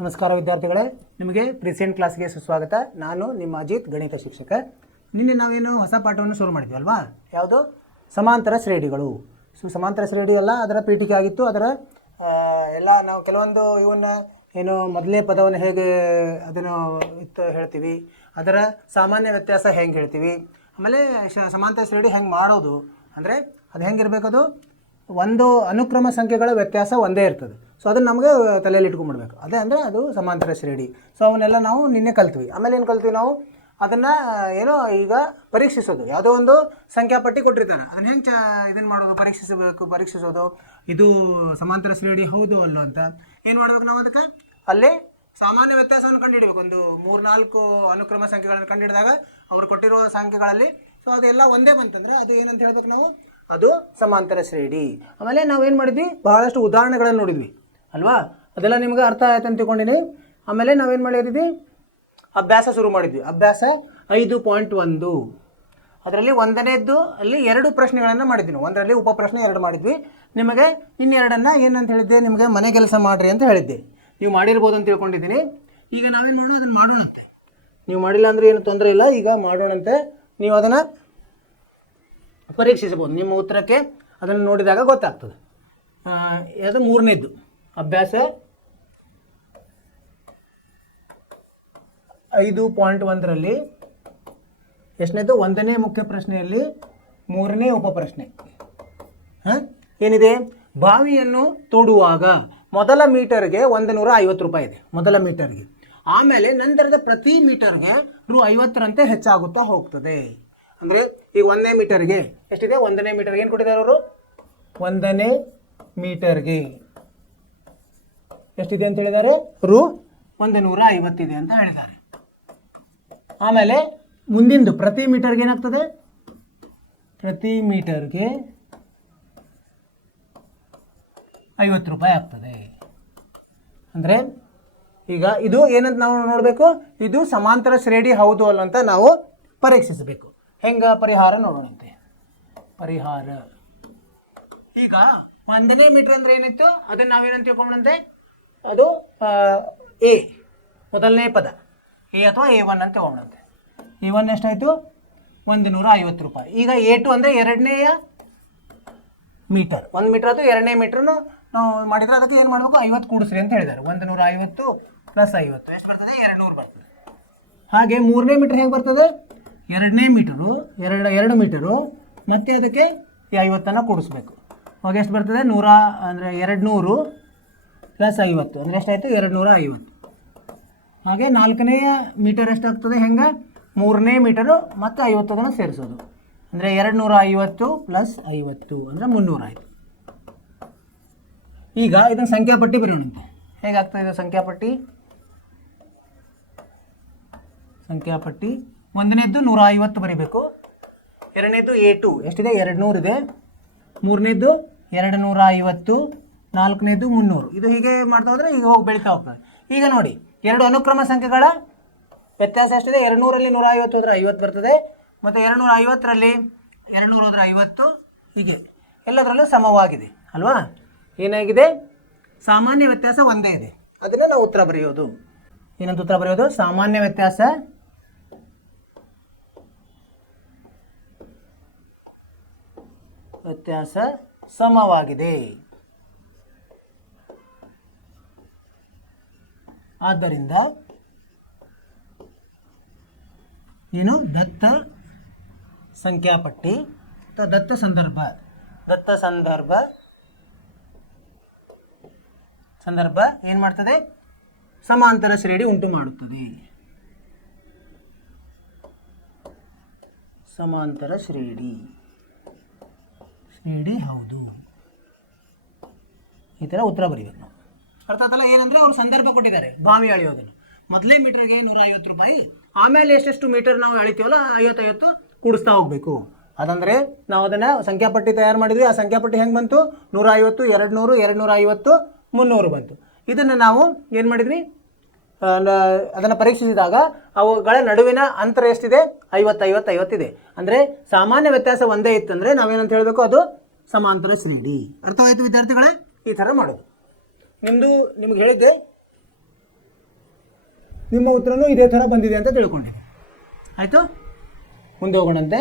ನಮಸ್ಕಾರ ವಿದ್ಯಾರ್ಥಿಗಳೇ, ನಿಮಗೆ ಪ್ರೆಸೆಂಟ್ ಕ್ಲಾಸ್ಗೆ ಸುಸ್ವಾಗತ. ನಾನು ನಿಮ್ಮ ಅಜಿತ್, ಗಣಿತ ಶಿಕ್ಷಕ. ನಿನ್ನೆ ನಾವೇನು ಹೊಸ ಪಾಠವನ್ನು ಶುರು ಮಾಡಿದ್ವಿ ಅಲ್ವಾ? ಯಾವುದು? ಸಮಾಂತರ ಶ್ರೇಣಿಗಳು. ಸಮಾಂತರ ಶ್ರೇಣಿ ಎಲ್ಲ ಅದರ ಪೀಠಿಕೆ ಆಗಿತ್ತು. ಅದರ ಎಲ್ಲ ನಾವು ಕೆಲವೊಂದು ಇವನ್ನ ಏನು ಮೊದಲನೇ ಪದವನ್ನು ಹೇಗೆ ಅದನ್ನು ಹೇಳ್ತೀವಿ, ಅದರ ಸಾಮಾನ್ಯ ವ್ಯತ್ಯಾಸ ಹೆಂಗೆ ಹೇಳ್ತೀವಿ, ಆಮೇಲೆ ಸಮಾಂತರ ಶ್ರೇಣಿ ಹೆಂಗೆ ಮಾಡೋದು ಅಂದರೆ ಅದು ಹೆಂಗಿರಬೇಕದು ಒಂದು ಅನುಕ್ರಮ ಸಂಖ್ಯೆಗಳ ವ್ಯತ್ಯಾಸ ಒಂದೇ ಇರ್ತದೆ. ಸೊ ಅದನ್ನು ನಮಗೆ ತಲೆಯಲ್ಲಿ ಇಟ್ಕೊಂಡ್ಬಿಡ್ಬೇಕು. ಅದೇ ಅಂದರೆ ಅದು ಸಮಾಂತರ ಶ್ರೇಣಿ. ಸೊ ಅವನ್ನೆಲ್ಲ ನಾವು ನಿನ್ನೆ ಕಲ್ತ್ವಿ. ಆಮೇಲೆ ಏನು ಕಲ್ತೀವಿ ನಾವು? ಅದನ್ನು ಏನೋ ಈಗ ಪರೀಕ್ಷಿಸೋದು. ಯಾವುದೋ ಒಂದು ಸಂಖ್ಯಾಪಟ್ಟಿ ಕೊಟ್ಟಿರ್ತಾರೆ, ಅದನ್ನು ಹೆಂಗೆ ಇದನ್ನು ಮಾಡೋದು, ಪರೀಕ್ಷಿಸೋದು ಇದು ಸಮಾಂತರ ಶ್ರೇಣಿ ಹೌದು ಅಲ್ಲ ಅಂತ ಏನು ಮಾಡಬೇಕು ನಾವು? ಅದಕ್ಕೆ ಅಲ್ಲೇ ಸಾಮಾನ್ಯ ವ್ಯತ್ಯಾಸವನ್ನು ಕಂಡುಹಿಡಬೇಕು. ಒಂದು 3-4 ಅನುಕ್ರಮ ಸಂಖ್ಯೆಗಳನ್ನು ಕಂಡುಹಿಡಿದಾಗ ಅವರು ಕೊಟ್ಟಿರುವ ಸಂಖ್ಯೆಗಳಲ್ಲಿ ಸೊ ಅದೆಲ್ಲ ಒಂದೇ ಬಂತಂದರೆ ಅದು ಏನಂತ ಹೇಳ್ಬೇಕು ನಾವು? ಅದು ಸಮಾಂತರ ಶ್ರೇಣಿ. ಆಮೇಲೆ ನಾವೇನು ಮಾಡಿದ್ವಿ? ಬಹಳಷ್ಟು ಉದಾಹರಣೆಗಳನ್ನು ನೋಡಿದ್ವಿ ಅಲ್ವಾ? ಅದೆಲ್ಲ ನಿಮ್ಗೆ ಅರ್ಥ ಆಯ್ತು ಅಂತ ತಿಳ್ಕೊಂಡಿನಿ. ಆಮೇಲೆ ನಾವೇನು ಮಾಡಿದ್ವಿ? ಅಭ್ಯಾಸ ಶುರು ಮಾಡಿದ್ವಿ. ಅಭ್ಯಾಸ 5.1 ಅದರಲ್ಲಿ ಒಂದನೇದ್ದು ಅಲ್ಲಿ 2 ಪ್ರಶ್ನೆಗಳನ್ನು ಮಾಡಿದ್ವಿ ನಾವು. ಒಂದರಲ್ಲಿ ಉಪಪ್ರಶ್ನೆ 2 ಮಾಡಿದ್ವಿ. ನಿಮಗೆ ಇನ್ನೆರಡನ್ನು ಏನಂತ ಹೇಳಿದ್ದೆ? ನಿಮಗೆ ಮನೆ ಕೆಲಸ ಮಾಡಿರಿ ಅಂತ ಹೇಳಿದ್ದೆ. ನೀವು ಮಾಡಿರ್ಬೋದು ಅಂತ ತಿಳ್ಕೊಂಡಿದ್ದೀನಿ. ಈಗ ನಾವೇನು ಮಾಡೋಣ? ಅದನ್ನು ಮಾಡೋಣಂತೆ. ನೀವು ಮಾಡಿಲ್ಲ ಅಂದರೆ ಏನು ತೊಂದರೆ ಇಲ್ಲ, ಈಗ ಮಾಡೋಣಂತೆ. ನೀವು ಅದನ್ನು ಪರೀಕ್ಷಿಸಬಹುದು. ನಿಮ್ಮ ಉತ್ತರಕ್ಕೆ ಅದನ್ನು ನೋಡಿದಾಗ ಗೊತ್ತಾಗ್ತದೆ. ಅದು 3ನೇದ್ದು ಅಭ್ಯಾಸ 5.1ರಲ್ಲಿ ಎಷ್ಟನೇದು? 1ನೇ ಮುಖ್ಯ ಪ್ರಶ್ನೆಯಲ್ಲಿ 3ನೇ ಉಪಪ್ರಶ್ನೆ ಏನಿದೆ? ಬಾವಿಯನ್ನು ತೋಡುವಾಗ ಮೊದಲ ಮೀಟರ್ಗೆ 150 ರೂಪಾಯಿ ಇದೆ, ಮೊದಲ ಮೀಟರ್ಗೆ. ಆಮೇಲೆ ನಂತರದ ಪ್ರತಿ ಮೀಟರ್ಗೆ ₹50ರಂತೆ ಹೆಚ್ಚಾಗುತ್ತಾ ಹೋಗ್ತದೆ. ಅಂದರೆ ಈಗ 1ನೇ ಮೀಟರ್ಗೆ ಎಷ್ಟಿದೆ? 1ನೇ ಮೀಟರ್ಗೆ ಏನು ಕೊಟ್ಟಿದ್ದಾರೆ ಅವರು? 1ನೇ ಮೀಟರ್ಗೆ ಎಷ್ಟಿದೆ ಅಂತ ಹೇಳಿದ್ದಾರೆ? ₹150 ಇದೆ ಅಂತ ಹೇಳಿದ್ದಾರೆ. ಆಮೇಲೆ ಮುಂದಿಂದು ಪ್ರತಿ ಮೀಟರ್ಗೆ ಏನಾಗ್ತದೆ? ಪ್ರತಿ ಮೀಟರ್ಗೆ 50 ರೂಪಾಯಿ ಆಗ್ತದೆ. ಅಂದರೆ ಈಗ ಇದು ಏನಂತ ನಾವು ನೋಡಬೇಕು? ಇದು ಸಮಾಂತರ ಶ್ರೇಣಿ ಹೌದು ಅಲ್ಲ ಅಂತ ನಾವು ಪರೀಕ್ಷಿಸಬೇಕು. ಹೆಂಗೆ ಪರಿಹಾರ ನೋಡೋಣಂತೆ. ಪರಿಹಾರ ಈಗ 1ನೇ ಮೀಟರ್ ಅಂದರೆ ಏನಿತ್ತು? ಅದನ್ನು ನಾವೇನಂತ ತಿಳ್ಕೊಂಡಂತೆ? ಅದು ಎ, ಮೊದಲನೇ ಪದ ಎ ಅಥವಾ A1 ಅಂತ ತಗೊಂಡಂತೆ. A1 ಎಷ್ಟಾಯಿತು? 150 ರೂಪಾಯಿ. ಈಗ A2 ಅಂದರೆ 2ನೇಯ ಮೀಟರ್. 1 ಮೀಟರ್ ಅದು 2ನೇ ಮೀಟ್ರನ್ನು ನಾವು ಮಾಡಿದರೆ ಅದಕ್ಕೆ ಏನು ಮಾಡಬೇಕು? 50 ಕೂಡಿಸ್ರಿ ಅಂತ ಹೇಳಿದ್ದಾರೆ. 150 + 50 ಎಷ್ಟು ಬರ್ತದೆ? 200 ಬರ್ತದೆ. ಹಾಗೆ 3ನೇ ಮೀಟರ್ ಹೇಗೆ ಬರ್ತದೆ? 2ನೇ ಮೀಟರು 2 ಮೀಟರು ಮತ್ತು ಅದಕ್ಕೆ 50 ಕೂಡಿಸ್ಬೇಕು. ಅವಾಗ ಎಷ್ಟು ಬರ್ತದೆ? 100 ಅಂದರೆ 200 + 50 ಅಂದರೆ ಎಷ್ಟಾಯಿತು? 250. ಹಾಗೆ 4ನೇಯ ಮೀಟರ್ ಎಷ್ಟಾಗ್ತದೆ? ಹೆಂಗೆ? 3ನೇ ಮೀಟರು ಮತ್ತು 50 ಸೇರಿಸೋದು ಅಂದರೆ 250 + 50 ಅಂದರೆ 300 ಆಯಿತು. ಈಗ ಇದನ್ನು ಸಂಖ್ಯಾಪಟ್ಟಿ ಬರೆಯೋಣಂತೆ. ಹೇಗಾಗ್ತದೆ ಇದು ಸಂಖ್ಯಾಪಟ್ಟಿ? ಸಂಖ್ಯಾಪಟ್ಟಿ 1ನೇದ್ದು 150 ಬರೀಬೇಕು. 2ನೇದ್ದು A2 ಎಷ್ಟಿದೆ? 200 ಇದೆ. 3ನೇದ್ದು 250, 4ನೇದ್ದು 300. ಇದು ಹೀಗೆ ಮಾಡ್ತಾ ಹೋದರೆ ಈಗ ಹೋಗಿ ಬೆಳೀತಾ ಹೋಗ್ತದೆ. ಈಗ ನೋಡಿ, 2 ಅನುಕ್ರಮ ಸಂಖ್ಯೆಗಳ ವ್ಯತ್ಯಾಸ ಎಷ್ಟಿದೆ? 200ರಲ್ಲಿ 150 ಹೋದರೆ 50 ಬರ್ತದೆ, ಮತ್ತು 250ರಲ್ಲಿ 200 ಹೋದರೆ 50. ಹೀಗೆ ಎಲ್ಲದರಲ್ಲೂ ಸಮವಾಗಿದೆ ಅಲ್ವಾ? ಏನಾಗಿದೆ? ಸಾಮಾನ್ಯ ವ್ಯತ್ಯಾಸ ಒಂದೇ ಇದೆ. ಅದನ್ನು ನಾವು ಉತ್ತರ ಬರೆಯೋದು. ಏನಂತ ಉತ್ತರ ಬರೆಯೋದು? ಸಾಮಾನ್ಯ ವ್ಯತ್ಯಾಸ ಸಮವಾಗಿದೆ. ಆದ್ದರಿಂದ ಏನು? ದತ್ತ ಸಂಖ್ಯಾಪಟ್ಟಿ ಅಥವಾ ದತ್ತ ಸಂದರ್ಭ ಏನು ಮಾಡ್ತದೆ? ಸಮಾಂತರ ಶ್ರೇಣಿ ಉಂಟು ಮಾಡುತ್ತದೆ. ಸಮಾಂತರ ಶ್ರೇಣಿ ಹೌದು. ಈ ಥರ ಉತ್ತರ ಬರೀಬೇಕು ನಾವು. ಅರ್ಥ ಆಯ್ತಲ್ಲ? ಏನಂದರೆ ಅವರು ಸಂದರ್ಭ ಕೊಟ್ಟಿದ್ದಾರೆ ಬಾವಿ ಅಳೆಯೋದನ್ನು. ಮೊದಲೇ ಮೀಟರ್ಗೆ 150 ರೂಪಾಯಿ, ಆಮೇಲೆ ಎಷ್ಟೆಷ್ಟು ಮೀಟರ್ ನಾವು ಅಳಿತೀವಲ್ಲ 50 ಕೂಡಿಸ್ತಾ ಹೋಗಬೇಕು. ಅದಂದರೆ ನಾವು ಅದನ್ನು ಸಂಖ್ಯಾಪಟ್ಟಿ ತಯಾರು ಮಾಡಿದ್ವಿ. ಆ ಸಂಖ್ಯಾಪಟ್ಟಿ ಹೆಂಗೆ ಬಂತು? 150, 200, 250, 300 ಬಂತು. ಇದನ್ನು ನಾವು ಏನು ಮಾಡಿದ್ವಿ? ಅದನ್ನು ಪರೀಕ್ಷಿಸಿದಾಗ ಅವುಗಳ ನಡುವಿನ ಅಂತರ ಎಷ್ಟಿದೆ? 50 ಇದೆ. ಅಂದರೆ ಸಾಮಾನ್ಯ ವ್ಯತ್ಯಾಸ ಒಂದೇ ಇತ್ತಂದರೆ ನಾವೇನಂತ ಹೇಳಬೇಕು? ಅದು ಸಮಾಂತರ ಶ್ರೇಣಿ. ಅರ್ಥವಾಯಿತು ವಿದ್ಯಾರ್ಥಿಗಳೇ? ಈ ಥರ ಮಾಡೋದು. ನಿಮಗೆ ಹೇಳಿದ್ದೆ ನಿಮ್ಮ ಉತ್ತರನೂ ಇದೇ ಥರ ಬಂದಿದೆ ಅಂತ ತಿಳ್ಕೊಂಡಿದೆ. ಆಯಿತು, ಮುಂದೆ ಹೋಗೋಣಂತೆ.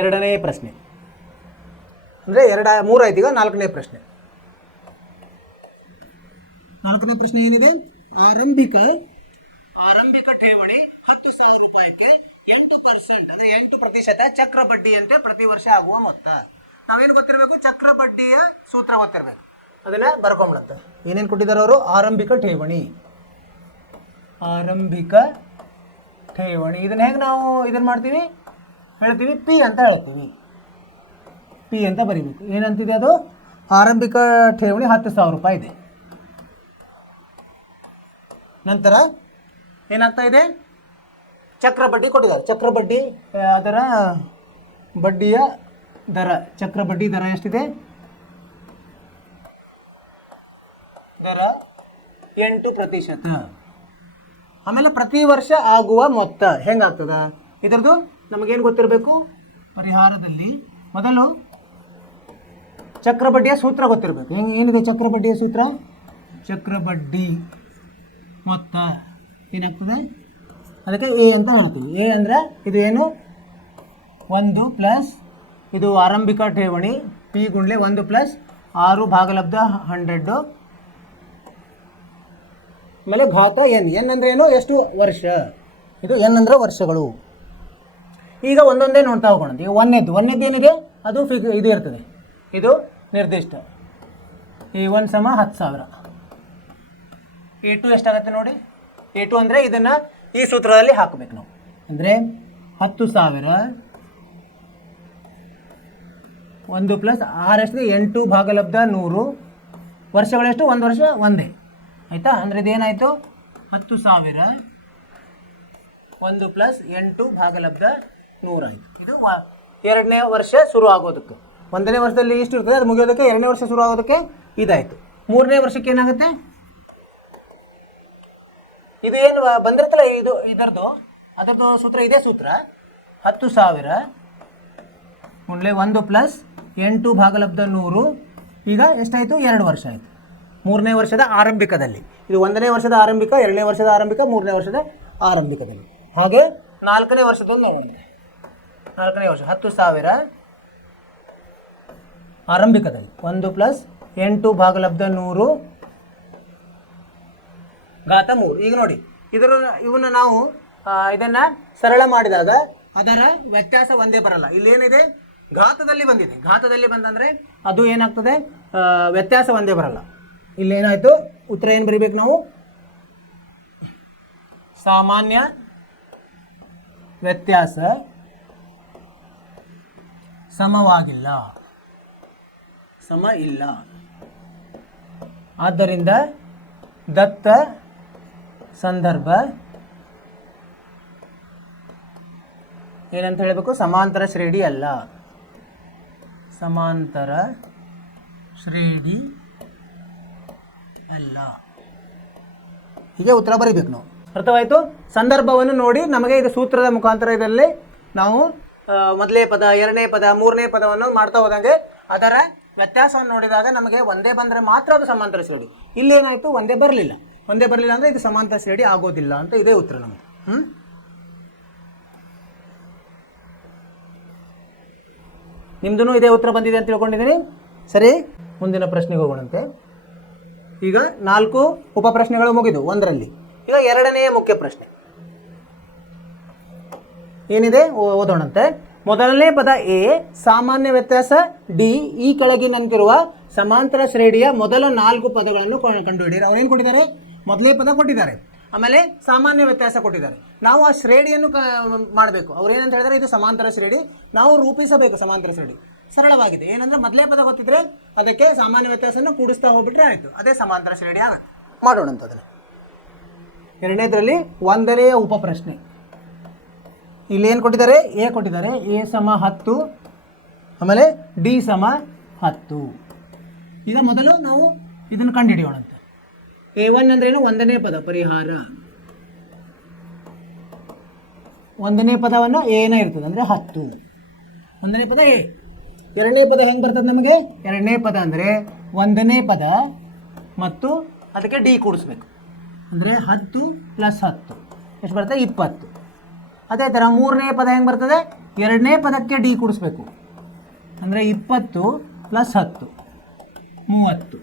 ಎರಡನೇ ಪ್ರಶ್ನೆ ಅಂದರೆ 3 ಆಯ್ತು. ಈಗ ನಾಲ್ಕನೇ ಪ್ರಶ್ನೆ ಏನಿದೆ? ಆರಂಭಿಕ ಠೇವಣಿ 10,000 ರೂಪಾಯಿಗೆ 8% ಅಂದರೆ 8% ಚಕ್ರ ಬಡ್ಡಿಯಂತೆ ಪ್ರತಿ ವರ್ಷ ಆಗುವ ಮೊತ್ತ. ನಾವೇನು ಗೊತ್ತಿರಬೇಕು? ಚಕ್ರ ಬಡ್ಡಿಯ ಸೂತ್ರ ಗೊತ್ತಿರಬೇಕು. ಅದನ್ನ ಬರ್ಕೊಂಬಿಡುತ್ತೆ. ಏನೇನು ಕೊಟ್ಟಿದ್ದಾರೆ ಅವರು? ಆರಂಭಿಕ ಠೇವಣಿ. ಇದನ್ನ ಹೇಗೆ ನಾವು ಇದನ್ನ ಮಾಡ್ತೀವಿ? ಹೇಳ್ತೀವಿ ಪಿ ಅಂತ ಹೇಳ್ತೀವಿ. ಪಿ ಅಂತ ಬರೀಬೇಕು. ಏನಂತಿದೆ ಅದು? ಆರಂಭಿಕ ಠೇವಣಿ 10,000 ರೂಪಾಯಿ ಇದೆ. ನಂತರ ಏನಾಗ್ತಾ ಇದೆ? ಚಕ್ರ ಬಡ್ಡಿ ಕೊಟ್ಟಿದ್ದಾರೆ. ಚಕ್ರ ಬಡ್ಡಿ ಅದರ ಬಡ್ಡಿಯ ದರ, ಚಕ್ರ ಬಡ್ಡಿ ದರ ಎಷ್ಟಿದೆ? ದರ 8%. ಆಮೇಲೆ ಪ್ರತಿ ವರ್ಷ ಆಗುವ ಮೊತ್ತ ಹೆಂಗಾಗ್ತದ? ಇದರದ್ದು ನಮಗೇನು ಗೊತ್ತಿರಬೇಕು? ಪರಿಹಾರದಲ್ಲಿ ಮೊದಲು ಚಕ್ರ ಬಡ್ಡಿಯ ಸೂತ್ರ ಗೊತ್ತಿರಬೇಕು. ಏನಿದೆ ಚಕ್ರ ಬಡ್ಡಿಯ ಸೂತ್ರ? ಚಕ್ರ ಬಡ್ಡಿ ಮೊತ್ತ ಏನಾಗ್ತದೆ? ಅದಕ್ಕೆ ಎ ಅಂತ ಹೇಳ್ತೀವಿ. ಎ ಅಂದರೆ ಇದು ಏನು? 1 ಪ್ಲಸ್ ಇದು ಆರಂಭಿಕ ಠೇವಣಿ ಪಿ ಗುಂಡ್ಲೆ 1 ಪ್ಲಸ್ 6 ಭಾಗಲಬ್ಧ 100 ಆಮೇಲೆ ಘಾತ ಎನ್ ಅಂದರೆ ಏನು? ಎಷ್ಟು ವರ್ಷ? ಇದು ಎನ್ ಅಂದರೆ ವರ್ಷಗಳು. ಈಗ ಒಂದೊಂದೇ ನೋಡ್ತಾ ಹೋಗೋಣ. ಈಗ ಒಂದೇದ್ದು ಏನಿದೆ? ಅದು ಇದು ಇರ್ತದೆ, ಇದು ನಿರ್ದಿಷ್ಟ. A1 = 10,000. A2 ಎಷ್ಟಾಗುತ್ತೆ ನೋಡಿ? A2 ಅಂದರೆ ಇದನ್ನು ಈ ಸೂತ್ರದಲ್ಲಿ ಹಾಕಬೇಕು ನಾವು. ಅಂದರೆ 10,000 1 ಪ್ಲಸ್ 6 ಎಷ್ಟಿದೆ? 8 ಭಾಗಲಬ್ಧ 100. ವರ್ಷಗಳೆಷ್ಟು? 1 ವರ್ಷ ಒಂದೇ. ಆಯಿತಾ? ಅಂದರೆ ಇದೇನಾಯಿತು? 10,000 1 ಪ್ಲಸ್ 8 ಭಾಗಲಬ್ಧ 100 ಆಯಿತು. ಇದು 2ನೇ ವರ್ಷ ಶುರು ಆಗೋದಕ್ಕೆ. 1ನೇ ವರ್ಷದಲ್ಲಿ ಇಷ್ಟು ಇರ್ತದೆ, ಅದು ಮುಗಿಯೋದಕ್ಕೆ 2ನೇ ವರ್ಷ ಶುರು ಆಗೋದಕ್ಕೆ ಇದಾಯಿತು. 3ನೇ ವರ್ಷಕ್ಕೆ ಏನಾಗುತ್ತೆ? ಇದು ಏನು ಬಂದಿರ್ತಲ್ಲ, ಅದರದ್ದು ಸೂತ್ರ ಇದೇ ಸೂತ್ರ. 10,000 ಗುಂಡ್ಲೆ 1 ಪ್ಲಸ್ 8 ಭಾಗಲಬ್ಧ 100. ಈಗ ಎಷ್ಟಾಯಿತು? 2 ವರ್ಷ ಆಯಿತು. 3ನೇ ವರ್ಷದ ಆರಂಭಿಕದಲ್ಲಿ. ಇದು 1ನೇ ವರ್ಷದ ಆರಂಭಿಕ, 2ನೇ ವರ್ಷದ ಆರಂಭಿಕ, 3ನೇ ವರ್ಷದ ಆರಂಭಿಕದಲ್ಲಿ. ಹಾಗೆ 4ನೇ ವರ್ಷದಲ್ಲಿ ನೋಡೋಣ. 4ನೇ ವರ್ಷ 10,000 ಆರಂಭಿಕದಲ್ಲಿ 1 ಪ್ಲಸ್ 8 ಭಾಗಲಬ್ಧ 100 ಘಾತ 3. ಈಗ ನೋಡಿ, ಇವನ್ನ ನಾವು ಇದನ್ನು ಸರಳ ಮಾಡಿದಾಗ ಅದರ ವ್ಯತ್ಯಾಸ ಒಂದೇ ಬರಲ್ಲ. ಇಲ್ಲೇನಿದೆ? ಘಾತದಲ್ಲಿ ಬಂದಿದೆ. ಘಾತದಲ್ಲಿ ಬಂದಂದರೆ ಅದು ಏನಾಗ್ತದೆ? ವ್ಯತ್ಯಾಸ ಒಂದೇ ಬರಲ್ಲ. ಇಲ್ಲೇನಾಯಿತು? ಉತ್ತರ ಏನು ಬರೀಬೇಕು ನಾವು? ಸಾಮಾನ್ಯ ವ್ಯತ್ಯಾಸ ಸಮ ಇಲ್ಲ. ಆದ್ದರಿಂದ ದತ್ತ ಸಂದರ್ಭ ಏನಂತ ಹೇಳಬೇಕು? ಸಮಾಂತರ ಶ್ರೇಣಿ ಅಲ್ಲ. ಸಮಾಂತರ ಶ್ರೇಣಿ ಅಲ್ಲ. ಹೀಗೆ ಉತ್ತರ ಬರೀಬೇಕು ನಾವು. ಅರ್ಥವಾಯಿತು? ಸಂದರ್ಭವನ್ನು ನೋಡಿ ನಮಗೆ ಇದು ಸೂತ್ರದ ಮುಖಾಂತರ ಇದರಲ್ಲಿ ನಾವು ಮೊದಲನೇ ಪದ, 2ನೇ ಪದ, 3ನೇ ಪದವನ್ನು ಮಾಡ್ತಾ ಹೋದಂಗೆ ಅದರ ವ್ಯತ್ಯಾಸವನ್ನು ನೋಡಿದಾಗ ನಮಗೆ ಒಂದೇ ಬಂದರೆ ಮಾತ್ರ ಅದು ಸಮಾಂತರ ಶ್ರೇಣಿ. ಇಲ್ಲೇನಾಯಿತು? ಒಂದೇ ಬರಲಿಲ್ಲ ಅಂದರೆ ಇದು ಸಮಾಂತರ ಶ್ರೇಣಿ ಆಗೋದಿಲ್ಲ ಅಂತ ಇದೇ ಉತ್ತರ ನಮಗೆ. ನಿಮ್ದು ಇದೇ ಉತ್ತರ ಬಂದಿದೆ ಅಂತ ತಿಳ್ಕೊಂಡಿದ್ದೀನಿ. ಸರಿ, ಮುಂದಿನ ಪ್ರಶ್ನೆಗೆ ಹೋಗೋಣಂತೆ. ಈಗ 4 ಉಪ ಪ್ರಶ್ನೆಗಳು ಮುಗಿದು 1ರಲ್ಲಿ. ಈಗ 2ನೇ ಮುಖ್ಯ ಪ್ರಶ್ನೆ ಏನಿದೆ ಓದೋಣಂತೆ. ಮೊದಲನೇ ಪದ ಎ, ಸಾಮಾನ್ಯ ವ್ಯತ್ಯಾಸ ಡಿ. ಈ ಕೆಳಗಿನಂತಿರುವ ಸಮಾಂತರ ಶ್ರೇಣಿಯ ಮೊದಲ 4 ಪದಗಳನ್ನು ಕಂಡುಹಿಡಿಯಿರಿ. ಅವ್ರೇನು ಕೊಟ್ಟಿದ್ದಾರೆ? ಮೊದಲನೇ ಪದ ಕೊಟ್ಟಿದ್ದಾರೆ, ಆಮೇಲೆ ಸಾಮಾನ್ಯ ವ್ಯತ್ಯಾಸ ಕೊಟ್ಟಿದ್ದಾರೆ. ನಾವು ಆ ಶ್ರೇಣಿಯನ್ನು ಮಾಡಬೇಕು. ಅವ್ರು ಏನಂತ ಹೇಳಿದ್ರೆ ಇದು ಸಮಾಂತರ ಶ್ರೇಣಿ, ನಾವು ರೂಪಿಸಬೇಕು ಸಮಾಂತರ ಶ್ರೇಣಿ. ಸರಳವಾಗಿದೆ. ಏನಂದ್ರೆ ಮೊದಲೇ ಪದ ಗೊತ್ತಿದ್ರೆ ಅದಕ್ಕೆ ಸಾಮಾನ್ಯ ವ್ಯತ್ಯಾಸವನ್ನು ಕೂಡಿಸ್ತಾ ಹೋಗ್ಬಿಟ್ರೆ ಆಯಿತು, ಅದೇ ಸಮಾಂತರ ಶ್ರೇಣಿ ಆಗುತ್ತೆ. ಮಾಡೋಣಂತ ಅದನ್ನು. 2ನೇದರಲ್ಲಿ 1ನೇ ಉಪ ಪ್ರಶ್ನೆ. ಇಲ್ಲೇನು ಕೊಟ್ಟಿದ್ದಾರೆ? ಎ ಕೊಟ್ಟಿದ್ದಾರೆ. A = 10, ಆಮೇಲೆ D = 10. ಈಗ ಮೊದಲು ನಾವು ಇದನ್ನು ಕಂಡುಹಿಡಿಯೋಣಂತೆ. A1 ಅಂದ್ರೇನು? 1ನೇ ಪದ ಪರಿಹಾರ. 1ನೇ ಪದವನ್ನು ಏನ ಇರ್ತದೆ ಅಂದರೆ 10. 1ನೇ ಪದ ಎ. 2ನೇ ಪದ ಹೆಂಗೆ ಬರ್ತದೆ ನಮಗೆ? 2ನೇ ಪದ ಅಂದರೆ 1ನೇ ಪದ ಮತ್ತು ಅದಕ್ಕೆ ಡಿ ಕೂಡಿಸ್ಬೇಕು. ಅಂದರೆ 10 + 10 ಎಷ್ಟು ಬರ್ತದೆ 20. ಅದೇ ಥರ ಮೂರನೇ ಪದ ಹೆಂಗೆ ಬರ್ತದೆ, ಎರಡನೇ ಪದಕ್ಕೆ ಡಿ ಕೂಡಿಸ್ಬೇಕು, ಅಂದರೆ 20 + 10 30.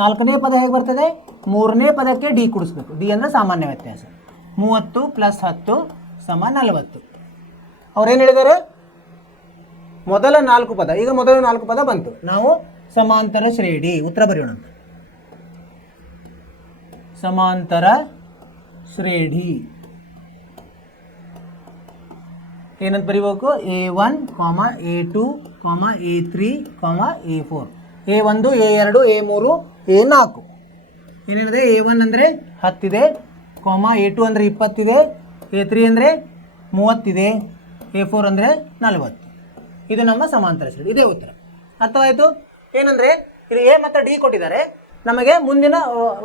ನಾಲ್ಕನೇ ಪದ ಹೇಗೆ ಬರ್ತದೆ, ಮೂರನೇ ಪದಕ್ಕೆ ಡಿ ಕೂಡಿಸ್ಬೇಕು, ಡಿ ಅಂದರೆ ಸಾಮಾನ್ಯ ವ್ಯತ್ಯಾಸ. 30 + 10 = 40. ಅವ್ರೇನು ಹೇಳಿದ್ದಾರೆ, ಮೊದಲ 4 ಪದ. ಈಗ ಮೊದಲ 4 ಪದ ಬಂತು, ನಾವು ಸಮಾಂತರ ಶ್ರೇಣಿ ಉತ್ತರ ಬರೆಯೋಣ. ಸಮಾಂತರ ಶ್ರೇಣಿ ಏನಂತ ಬರೀಬೇಕು, A1, A2, A3, A4. A1, A2, A3, A4. ಏನೇನಿದೆ, A1 ಅಂದರೆ 10 ಇದೆ, A2 ಅಂದರೆ 20 ಇದೆ, A3 ಅಂದರೆ 30 ಇದೆ, A4 ಅಂದರೆ 40. ಇದು ನಮ್ಮ ಸಮಾಂತರ ಶ್ರೇಣಿ. ಇದೇ ಉತ್ತರ. ಅರ್ಥವಾಯಿತು? ಏನಂದರೆ ಇದು ಎ ಮತ್ತು ಡಿ ಕೊಟ್ಟಿದ್ದಾರೆ, ನಮಗೆ ಮುಂದಿನ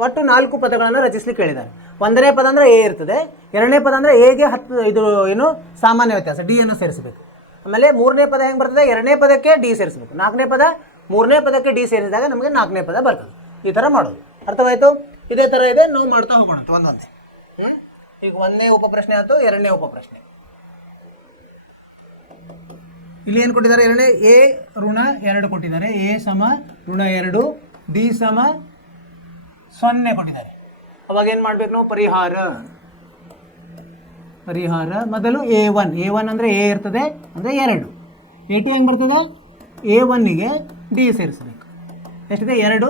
ಒಟ್ಟು 4 ಪದಗಳನ್ನು ರಚಿಸಲಿಕ್ಕೆ ಹೇಳಿದ್ದಾರೆ. ಒಂದನೇ ಪದ ಅಂದರೆ ಎ ಇರ್ತದೆ, ಎರಡನೇ ಪದ ಅಂದರೆ ಎಗೆ 10 ಇದು ಏನು ಸಾಮಾನ್ಯ ವ್ಯತ್ಯಾಸ ಡಿ ಅನ್ನು ಸೇರಿಸಬೇಕು. ಆಮೇಲೆ ಮೂರನೇ ಪದ ಹೆಂಗೆ ಬರ್ತದೆ, ಎರಡನೇ ಪದಕ್ಕೆ ಡಿ ಸೇರಿಸಬೇಕು. ನಾಲ್ಕನೇ ಪದ ಮೂರನೇ ಪದಕ್ಕೆ ಡಿ ಸೇರಿಸಿದಾಗ ನಮಗೆ 4ನೇ ಪದ ಬರ್ತದೆ. ಈ ಥರ ಮಾಡೋದು. ಅರ್ಥವಾಯಿತು? ಇದೇ ಥರ ಇದೆ, ನಾವು ಮಾಡ್ತಾ ಹೋಗೋಣ ಒಂದೊಂದೇ. ಈಗ 1ನೇ ಉಪಪ್ರಶ್ನೆ ಆಯಿತು, 2ನೇ ಉಪಪ್ರಶ್ನೆ. ಇಲ್ಲಿ ಏನು ಕೊಟ್ಟಿದ್ದಾರೆ, ಎರಡನೇ ಎ -2 ಕೊಟ್ಟಿದ್ದಾರೆ, ಎ -2, ಡಿ 0 ಕೊಟ್ಟಿದ್ದಾರೆ. ಅವಾಗ ಏನು ಮಾಡ್ಬೇಕು ನಾವು, ಪರಿಹಾರ ಮೊದಲು A1 ಅಂದರೆ ಎ ಇರ್ತದೆ, ಅಂದರೆ 2. A2 ಹೆಂಗೆ ಬರ್ತದೆ, A1ಗೆ ಡಿ ಸೇರಿಸಬೇಕು. ಎಷ್ಟಿದೆ, 2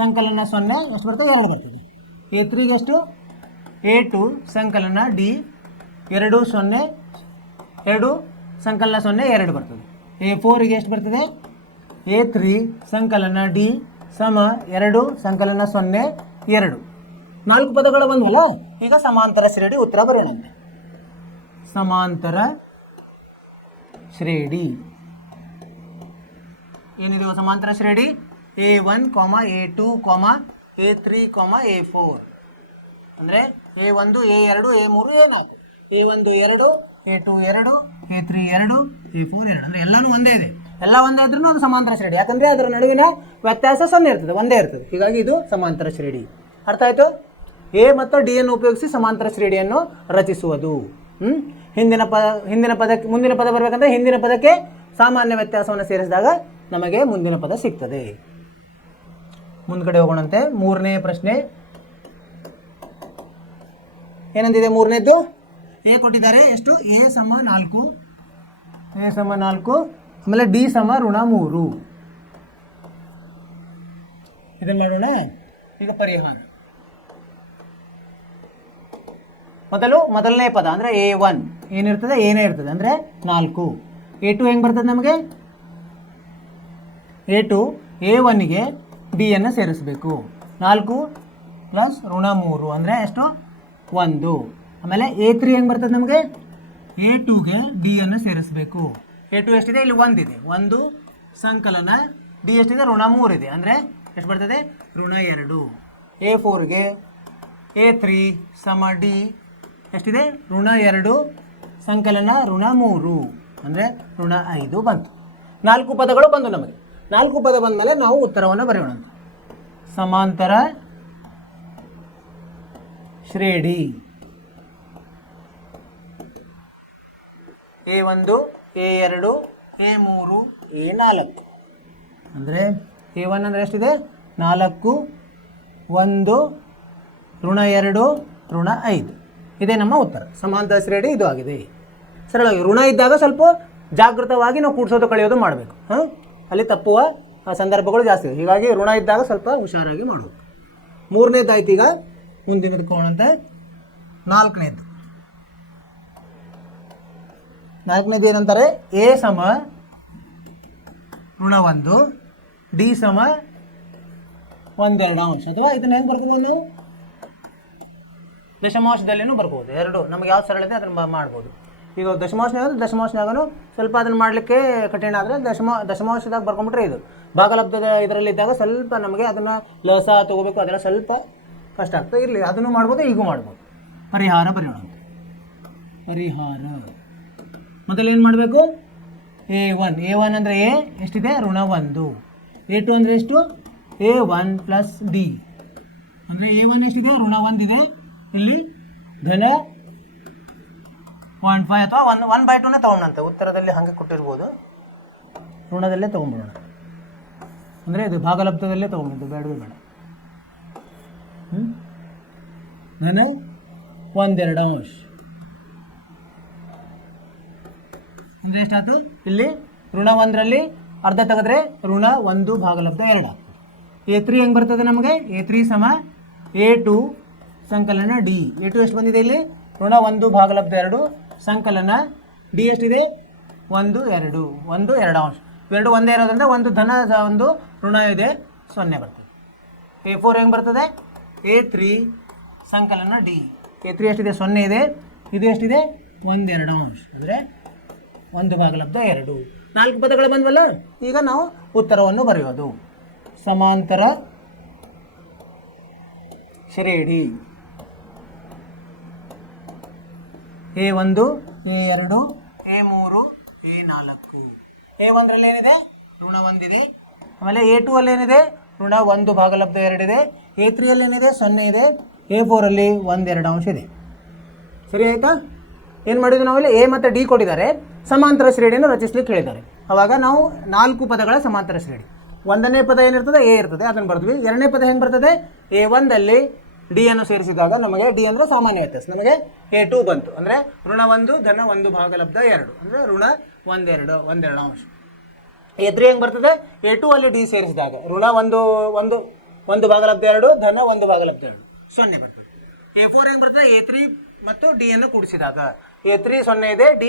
ಸಂಕಲನ 0 ಎಷ್ಟು ಬರ್ತದೆ, 2 ಬರ್ತದೆ. A3ಗೆ ಎಷ್ಟು, A2 ಸಂಕಲನ ಡಿ 2 0 2 ಸಂಕಲನ 0 2 ಬರ್ತದೆ. A4ಗೆ ಎಷ್ಟು ಬರ್ತದೆ, A3 ಸಂಕಲನ ಡಿ 2 ಸಂಕಲನ 0 2. 4 ಪದಗಳು ಬಂದವಲ್ಲ, ಈಗ ಸಮಾಂತರ ಶ್ರೇಣಿ ಉತ್ತರ ಬರೋಣಂತೆ. ಸಮಾಂತರ ಶ್ರೇಣಿ ಏನಿದೆ, ಸಮಾಂತರ ಶ್ರೇಣಿ A1, A2, A3, A4. ಅಂದರೆ A1, A2, A3, A4. A1 2, A2 2, A3 2, A4 2. ಅಂದರೆ ಎಲ್ಲನೂ ಒಂದೇ ಇದೆ. ಎಲ್ಲ ಒಂದೇ ಇದ್ರೂ ಅದು ಸಮಾಂತರ ಶ್ರೇಣಿ. ಯಾಕಂದರೆ ಅದರ ನಡುವಿನ ವ್ಯತ್ಯಾಸ 0 ಇರ್ತದೆ, ಒಂದೇ ಇರ್ತದೆ. ಹೀಗಾಗಿ ಇದು ಸಮಾಂತರ ಶ್ರೇಣಿ. ಅರ್ಥ ಆಯಿತು? ಎ ಮತ್ತು ಡಿ ಅನ್ನು ಉಪಯೋಗಿಸಿ ಸಮಾಂತರ ಶ್ರೇಣಿಯನ್ನು ರಚಿಸುವುದು. ಮುಂದಿನ ಪದ ಬರಬೇಕಂದ್ರೆ ಹಿಂದಿನ ಪದಕ್ಕೆ ಸಾಮಾನ್ಯ ವ್ಯತ್ಯಾಸವನ್ನು ಸೇರಿಸಿದಾಗ ನಮಗೆ ಮುಂದಿನ ಪದ ಸಿಗ್ತದೆ. ಮುಂದ್ಗಡೆ ಹೋಗೋಣಂತೆ. 3ನೇ ಪ್ರಶ್ನೆ ಏನಂತಿದೆ, 3ನೇದ್ದು ಎ ಕೊಟ್ಟಿದ್ದಾರೆ, ಎಷ್ಟು, A 4, ಆಮೇಲೆ ಡಿ -3. ಇದನ್ನು ಮಾಡೋಣ. ಈಗ ಪರಿಹಾರ. ಮೊದಲನೇ ಪದ ಅಂದರೆ A1 ಏನಿರ್ತದೆ, ಏನೇ ಇರ್ತದೆ ಅಂದರೆ 4. A2 ಹೆಂಗೆ ಬರ್ತದೆ ನಮಗೆ, A2 A1ಗೆ ಡಿ ಅನ್ನು ಸೇರಿಸಬೇಕು. 4 + -3 ಅಂದರೆ ಎಷ್ಟು, 1. ಆಮೇಲೆ A3 ಹೆಂಗೆ ಬರ್ತದೆ ನಮಗೆ, A2ಗೆ ಡಿ ಅನ್ನು ಸೇರಿಸಬೇಕು. A2 ಎಷ್ಟಿದೆ, ಇಲ್ಲಿ 1 ಇದೆ, 1 ಸಂಕಲನ ಡಿ ಎಷ್ಟಿದೆ, -3 ಇದೆ, ಅಂದರೆ ಎಷ್ಟು ಬರ್ತದೆ, -2. A4ಗೆ A3 ಡಿ ಎಷ್ಟಿದೆ, -2 ಸಂಕಲನ -3 ಅಂದರೆ -5 ಬಂತು. 4 ಪದಗಳು ಬಂದು ನಮಗೆ. 4 ಪದ ಬಂದ ಮೇಲೆ ನಾವು ಉತ್ತರವನ್ನು ಬರೆಯೋಣ. ಸಮಾಂತರ ಶ್ರೇಣಿ A1, A2, A3, A4. ಅಂದರೆ A1 ಅಂದರೆ ಎಷ್ಟಿದೆ, 4, 1, -2, -5. ಇದೇ ನಮ್ಮ ಉತ್ತರ. ಸಮಾಂತರ ಶ್ರೇಣಿ ಇದು ಆಗಿದೆ. ಸರಳವಾಗಿ ಋಣ ಇದ್ದಾಗ ಸ್ವಲ್ಪ ಜಾಗೃತವಾಗಿ ನಾವು ಕೂಡಿಸೋದು ಕಳೆಯೋದು ಮಾಡಬೇಕು. ಅಲ್ಲಿ ತಪ್ಪುವ ಸಂದರ್ಭಗಳು ಜಾಸ್ತಿ ಇದೆ. ಹೀಗಾಗಿ ಋಣ ಇದ್ದಾಗ ಸ್ವಲ್ಪ ಹುಷಾರಾಗಿ ಮಾಡಬೇಕು. 3ನೇದಾಯ್ತು. ಈಗ ಮುಂದಿನದಕ್ಕೆ ಹೋಗೋಣಂತೆ. 4ನೇದು ಏನಂತಾರೆ, A -1, ಡಿ 1/2 ಅಥವಾ ಇದನ್ನ ಹೆಂಗೆ ಬರ್ಕೋಬೋದು ನಾವು, ದಶಮಾಂಶದಲ್ಲಿನೂ ಬರ್ಬೋದು. 2 ನಮಗೆ ಯಾವ್ದು ಸರಳ ಇದೆ ಅದನ್ನು ಮಾಡ್ಬೋದು. ಈಗ ದಶಮಾಂಶನಾಗೂ ಸ್ವಲ್ಪ ಅದನ್ನು ಮಾಡಲಿಕ್ಕೆ ಕಠಿಣ ಆದರೆ ದಶಮಾಂಶದಾಗ ಬರ್ಕೊಂಡ್ಬಿಟ್ರೆ ಇದು ಭಾಗಲಬ್ಧದ ಇದರಲ್ಲಿದ್ದಾಗ ಸ್ವಲ್ಪ ನಮಗೆ ಅದನ್ನು ಲಸ ತೊಗೋಬೇಕು, ಅದೆಲ್ಲ ಸ್ವಲ್ಪ ಕಷ್ಟ ಆಗ್ತದೆ. ಇರಲಿ, ಅದನ್ನು ಮಾಡ್ಬೋದು, ಈಗೂ ಮಾಡ್ಬೋದು. ಪರಿಹಾರ ಬರೆಯೋಣ. ಪರಿಹಾರ ಮೊದಲು ಏನು ಮಾಡಬೇಕು, A1 ಅಂದರೆ ಎ ಎಷ್ಟಿದೆ, -1. A2 ಅಂದರೆ ಎಷ್ಟು, A1 + ಡಿ ಅಂದರೆ A1 ಎಷ್ಟಿದೆ, ಋಣ 1 ಇದೆ, ಇಲ್ಲಿ ಧನ 0.5 ಅಥವಾ 1/2ನೇ ತೊಗೊಂಡಂತೆ ಉತ್ತರದಲ್ಲಿ ಹಾಗೆ ಕೊಟ್ಟಿರ್ಬೋದು, ಋಣದಲ್ಲೇ ತೊಗೊಂಡ್ಬಿಡೋಣ. ಅಂದರೆ ಇದು ಭಾಗಲಬ್ಧದಲ್ಲೇ ತೊಗೊಂಡಿದ್ದು, ಬೇಡವೇ ಬೇಡ. ಧನ 1/2 ಅಂದರೆ ಎಷ್ಟಾಯ್ತು, ಇಲ್ಲಿ ಋಣ 1ರಲ್ಲಿ ಅರ್ಧ ತೆಗೆದ್ರೆ ಋಣ 1/2 ಆಗ್ತದೆ. A3 ಹೆಂಗೆ ಬರ್ತದೆ ನಮಗೆ, A3 ಸಮ A2 ಸಂಕಲನ D. A2 ಎಷ್ಟು ಬಂದಿದೆ ಇಲ್ಲಿ, ಋಣ 1/2 ಸಂಕಲನ D ಎಷ್ಟಿದೆ, 1 2 ಇವೆರಡು ಒಂದೇ ಇರೋದ್ರಿಂದ ಒಂದು ಧನ ಒಂದು ಋಣ ಇದೆ, 0 ಬರ್ತದೆ. A4 ಹೆಂಗೆ ಬರ್ತದೆ, A3 ಸಂಕಲನ D. A3 ಎಷ್ಟಿದೆ, 0 ಇದೆ, ಇದು ಎಷ್ಟಿದೆ, 1/2 ಅಂದರೆ 1/2. 4 ಪದಗಳು ಬಂದ್ವಲ್ಲ, ಈಗ ನಾವು ಉತ್ತರವನ್ನು ಬರೆಯೋದು. ಸಮಾಂತರ ಶ್ರೇಣಿ A1 A2 A3 A4. A1ರಲ್ಲಿ ಏನಿದೆ, ಋಣ 1 ಇದೆ. ಆಮೇಲೆ A2 ಅಲ್ಲಿ ಏನಿದೆ, ಋಣ 1/2 ಇದೆ. A3 ಅಲ್ಲಿ ಏನಿದೆ, 0 ಇದೆ. A4 ಅಲ್ಲಿ 1/2 ಇದೆ. ಸರಿ ಆಯ್ತಾ? ಏನು ಮಾಡಿದ್ವಿ ನಾವಿಲ್ಲಿ, A ಮತ್ತು D ಕೊಟ್ಟಿದ್ದಾರೆ, ಸಮಾಂತರ ಶ್ರೇಣಿಯನ್ನು ರಚಿಸ್ಲಿಕ್ಕೆ ಹೇಳಿದ್ದಾರೆ. ಆವಾಗ ನಾವು 4 ಪದಗಳ ಸಮಾಂತರ ಶ್ರೇಣಿ. 1ನೇ ಪದ ಏನಿರ್ತದೆ, A ಇರ್ತದೆ, ಅದನ್ನು ಬರ್ತೀವಿ. 2ನೇ ಪದ ಹೆಂಗೆ ಬರ್ತದೆ, A1ದಲ್ಲಿ D ಅನ್ನು ಸೇರಿಸಿದಾಗ ನಮಗೆ D ಅಂದರೆ ಸಾಮಾನ್ಯ ವ್ಯತ್ಯಾಸ, ನಮಗೆ A2 ಬಂತು. ಅಂದರೆ ಋಣ 1 ಧನ 1/2 ಅಂದರೆ ಋಣ 1/2. A3 ಹೆಂಗೆ ಬರ್ತದೆ, A2 ಅಲ್ಲಿ D ಸೇರಿಸಿದಾಗ ಋಣ 1/2 ಧನ 1/2 0 ಬರ್ತದೆ. A4 ಹೆಂಗೆ ಬರ್ತದೆ, A3 ಮತ್ತು D ಅನ್ನು ಕೂಡಿಸಿದಾಗ A3 0 ಇದೆ, D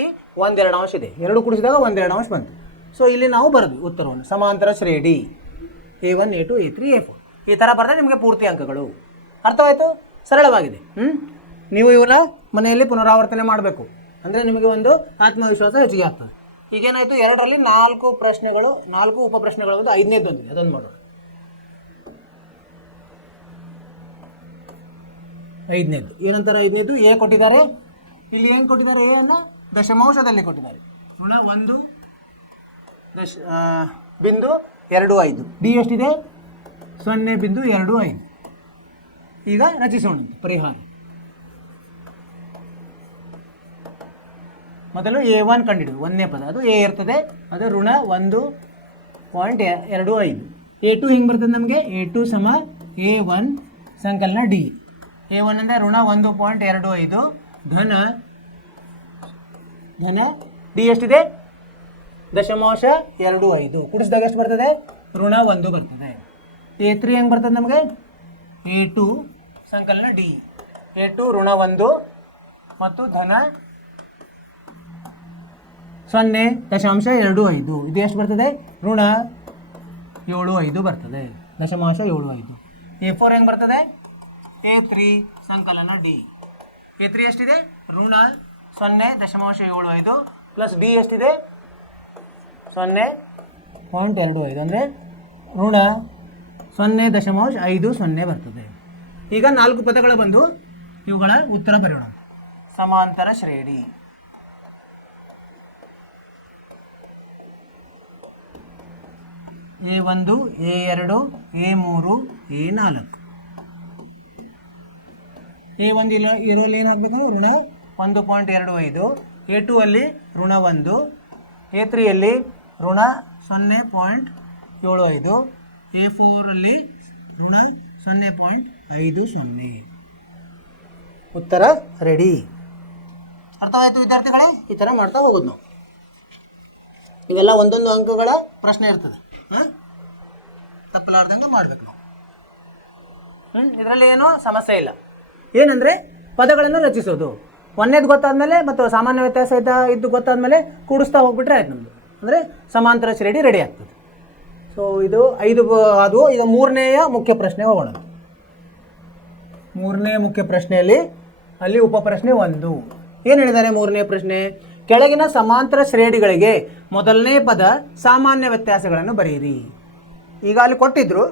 1/2 ಇದೆ, ಎರಡು ಕೂಡಿಸಿದಾಗ 1/2 ಬಂತು. ಸೊ ಇಲ್ಲಿ ನಾವು ಬರೆದ್ವಿ ಉತ್ತರವನ್ನು, ಸಮಾಂತರ ಶ್ರೇಣಿ A1 A2 A3 A4 ಈ ಥರ ಬರೆದ್ರೆ ನಿಮಗೆ ಪೂರ್ತಿ ಅಂಕಗಳು. ಅರ್ಥವಾಯಿತು? ಸರಳವಾಗಿದೆ. ನೀವು ಇವನ್ನ ಮನೆಯಲ್ಲಿ ಪುನರಾವರ್ತನೆ ಮಾಡಬೇಕು, ಅಂದರೆ ನಿಮಗೆ ಒಂದು ಆತ್ಮವಿಶ್ವಾಸ ಹೆಚ್ಚಿಗೆ ಆಗ್ತದೆ. ಈಗೇನಾಯಿತು, 2ರಲ್ಲಿ 4 ಪ್ರಶ್ನೆಗಳು, 4 ಉಪ ಪ್ರಶ್ನೆಗಳು ಒಂದು 5ನೇದು ಬಂದಿದೆ, ಅದನ್ನು ಮಾಡೋಣ. 5ನೇದು ಏನಂತಾರೆ, 5ನೇದು A ಕೊಟ್ಟಿದ್ದಾರೆ. ಇಲ್ಲಿ ಏನು ಕೊಟ್ಟಿದ್ದಾರೆ, A ಅನ್ನು ದಶಮಾಂಶದಲ್ಲಿ ಕೊಟ್ಟಿದ್ದಾರೆ. ಋಣ 1.25. D ಎಷ್ಟಿದೆ, 0.25. ಈಗ ರಚಿಸೋಣ ಪರಿಹಾರ. ಮೊದಲು A1 ಕಂಡಿಡಿದು, 1ನೇ ಪದ ಅದು A ಇರ್ತದೆ, ಅದು ಋಣ 1.25. A2 ಹಿಂಗೆ ಬರ್ತದೆ ನಮಗೆ, A2 ಸಮ A1 ಸಂಕಲನ D. A1 ಅಂದರೆ ಋಣ 1.25 ಧನ D ಎಷ್ಟಿದೆ, 0.25 ಕೂಡಿಸಿದಾಗ ಎಷ್ಟು ಬರ್ತದೆ, ಋಣ 1 ಬರ್ತದೆ. A3 ಹೆಂಗೆ ಬರ್ತದೆ ನಮಗೆ, A2 ಸಂಕಲನ D. A2 ಋಣ 1 ಮತ್ತು ಧನ 0.25. ಇದು ಎಷ್ಟು ಬರ್ತದೆ, ಋಣ 75 ಬರ್ತದೆ, 0.75. A4 ಹೆಂಗೆ ಬರ್ತದೆ, A3 ಸಂಕಲನ D. A3 ಎಷ್ಟಿದೆ, ಋಣ 0.75 ಪ್ಲಸ್ D ಎಷ್ಟಿದೆ, 0.25 ಅಂದರೆ ಋಣ 0.50 ಬರ್ತದೆ. ಈಗ 4 ಪದಗಳು ಬಂದು ಇವುಗಳ ಉತ್ತರ ಬರೆಯೋಣ. ಸಮಾಂತರ ಶ್ರೇಣಿ A1 A2 A3 A4. A1 ಇರೋಲ್ಲಿ ಏನು ಹಾಕಬೇಕು, ಋಣ 1.25. A2 ಅಲ್ಲಿ ಋಣ 1. A3 ಅಲ್ಲಿ ಋಣ 0.75. A4 ಅಲ್ಲಿ ಋಣ 0.50. ಉತ್ತರ ರೆಡಿ. ಅರ್ಥವಾಯಿತು ವಿದ್ಯಾರ್ಥಿಗಳೇ? ಈ ಥರ ಮಾಡ್ತಾ ಹೋಗೋದು ನಾವು. ಇವೆಲ್ಲ ಒಂದೊಂದು ಅಂಕಗಳ ಪ್ರಶ್ನೆ ಇರ್ತದೆ, ತಪ್ಪಲಾರ್ದಂಗೆ ಮಾಡ್ಬೇಕು ನಾವು. ಇದರಲ್ಲಿ ಏನೂ ಸಮಸ್ಯೆ ಇಲ್ಲ. ಏನಂದರೆ ಪದಗಳನ್ನು ರಚಿಸೋದು, 1ನೇದು ಗೊತ್ತಾದ್ಮೇಲೆ ಮತ್ತು ಸಾಮಾನ್ಯ ವ್ಯತ್ಯಾಸ ಇದ್ದು ಗೊತ್ತಾದ್ಮೇಲೆ ಕೂಡಿಸ್ತಾ ಹೋಗ್ಬಿಟ್ರೆ ಆಯ್ತು ನಮ್ಮದು. ಅಂದರೆ ಸಮಾಂತರ ಶ್ರೇಣಿ ರೆಡಿ ಆಗ್ತದೆ. ಸೊ ಇದು 5 ಅದು. ಈಗ 3ನೇಯ ಮುಖ್ಯ ಪ್ರಶ್ನೆ ಹೋಗೋಣ. 3ನೇ ಮುಖ್ಯ ಪ್ರಶ್ನೆಯಲ್ಲಿ ಅಲ್ಲಿ ಉಪ ಪ್ರಶ್ನೆ 1 ಏನು ಹೇಳಿದ್ದಾರೆ. 3ನೇ ಪ್ರಶ್ನೆ, ಕೆಳಗಿನ ಸಮಾಂತರ ಶ್ರೇಣಿಗಳಿಗೆ ಮೊದಲನೇ ಪದ ಸಾಮಾನ್ಯ ವ್ಯತ್ಯಾಸಗಳನ್ನು ಬರೆಯಿರಿ. ಈಗ ಅಲ್ಲಿ ಕೊಟ್ಟಿದ್ರು,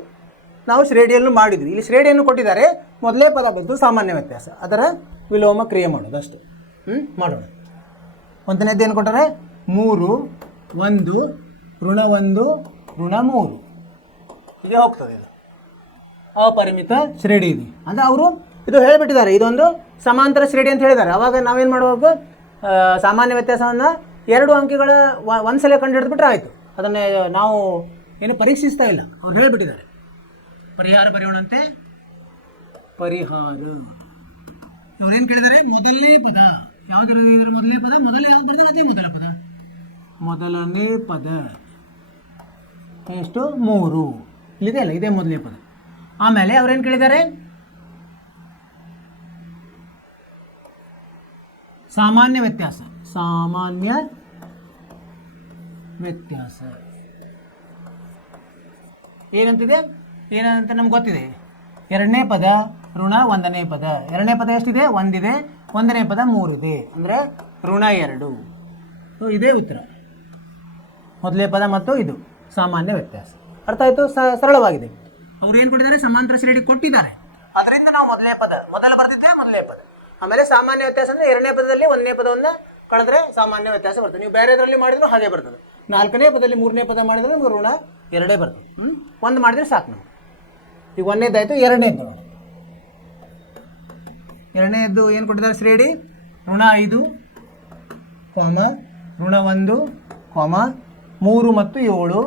ನಾವು ಶ್ರೇಣಿಯನ್ನು ಮಾಡಿದ್ವಿ. ಇಲ್ಲಿ ಶ್ರೇಣಿಯನ್ನು ಕೊಟ್ಟಿದ್ದಾರೆ, ಮೊದಲೇ ಪದ ಬಂದು ಸಾಮಾನ್ಯ ವ್ಯತ್ಯಾಸ, ಅದರ ವಿಲೋಮ ಕ್ರಿಯೆ ಮಾಡೋದು ಅಷ್ಟು. ಮಾಡೋಣ. 1ನೇದು ಏನು ಕೊಟ್ಟರೆ, 3 1 ಋಣ 1 ಋಣ 3 ಹೀಗೆ ಹೋಗ್ತದೆ ಇದು. ಅಪರಿಮಿತ ಶ್ರೇಣಿ ಇದೆ. ಅಂದರೆ ಅವರು ಇದು ಹೇಳಿಬಿಟ್ಟಿದ್ದಾರೆ, ಇದೊಂದು ಸಮಾಂತರ ಶ್ರೇಣಿ ಅಂತ ಹೇಳಿದ್ದಾರೆ. ಅವಾಗ ನಾವೇನು ಮಾಡಬೇಕು, ಸಾಮಾನ್ಯ ವ್ಯತ್ಯಾಸವನ್ನು 2 ಅಂಕಿಗಳ ಒಂದ್ಸಲ ಕಂಡು ಹಿಡಿದ್ಬಿಟ್ರೆ ಆಯಿತು. ಅದನ್ನು ನಾವು ಏನು ಪರೀಕ್ಷಿಸ್ತಾ ಇಲ್ಲ, ಅವ್ರು ಹೇಳಿಬಿಟ್ಟಿದ್ದಾರೆ. ಪರಿಹಾರ ಬರೆಯೋಣಂತೆ. ಪರಿಹಾರ ಅವ್ರೇನು ಕೇಳಿದ್ದಾರೆ, ಮೊದಲನೇ ಪದ ಯಾವ್ದು ಇರೋದು? ಮೊದಲನೇ ಪದ ಮೊದಲು ಯಾವ್ದು ಬರ್ತದೆ ಅದೇ ಮೊದಲ ಪದ. ಮೊದಲನೇ ಪದ ಎಷ್ಟು? 3 ಇಲ್ಲಿದೆ ಅಲ್ಲ, ಇದೇ ಮೊದಲನೇ ಪದ. ಆಮೇಲೆ ಅವ್ರೇನು ಕೇಳಿದ್ದಾರೆ, ಸಾಮಾನ್ಯ ವ್ಯತ್ಯಾಸ. ಸಾಮಾನ್ಯ ವ್ಯತ್ಯಾಸ ಏನಂತಿದೆ, ಏನಂತ ನಮ್ಗೆ ಗೊತ್ತಿದೆ. ಎರಡನೇ ಪದ ಋಣ ಒಂದನೇ ಪದ. ಎರಡನೇ ಪದ ಎಷ್ಟಿದೆ? 1 ಇದೆ. ಒಂದನೇ ಪದ 3 ಇದೆ, ಅಂದರೆ ಋಣ 2. ಸೊ ಇದೇ ಉತ್ತರ. ಮೊದಲನೇ ಪದ ಮತ್ತು ಇದು ಸಾಮಾನ್ಯ ವ್ಯತ್ಯಾಸ. ಅರ್ಥ ಆಯಿತು? ಸರಳವಾಗಿದೆ. ಅವ್ರು ಏನು ಕೊಟ್ಟಿದ್ದಾರೆ? ಸಮಾಂತರ ಶ್ರೇಣಿ ಕೊಟ್ಟಿದ್ದಾರೆ. ಅದರಿಂದ ನಾವು ಮೊದಲನೇ ಪದ ಮೊದಲು ಬರ್ತಿದ್ದೆ, ಮೊದಲನೇ ಪದ. ಆಮೇಲೆ ಸಾಮಾನ್ಯ ವ್ಯತ್ಯಾಸ ಅಂದರೆ ಎರಡನೇ ಪದದಲ್ಲಿ ಒಂದನೇ ಪದವನ್ನು ಕಳೆದ್ರೆ ಸಾಮಾನ್ಯ ವ್ಯತ್ಯಾಸ ಬರ್ತದೆ. ನೀವು ಬೇರೆದರಲ್ಲಿ ಮಾಡಿದ್ರು ಹಾಗೆ ಬರ್ತದೆ. ನಾಲ್ಕನೇ ಪದದಲ್ಲಿ ಮೂರನೇ ಪದ ಮಾಡಿದ್ರೆ ನಮ್ಗೆ ಋಣ 2 ಬರ್ತದೆ. ಒಂದು ಮಾಡಿದ್ರೆ ಸಾಕು ನಮ್ಗೆ. ಈಗ ಒಂದನೇದಾಯಿತು. ಎರಡನೇದ್ದು ಎರಡನೇದ್ದು ಏನು ಕೊಟ್ಟಿದ್ದಾರೆ? ಶ್ರೇಣಿ ಋಣ 5, ಋಣ 1, 3 ಮತ್ತು 7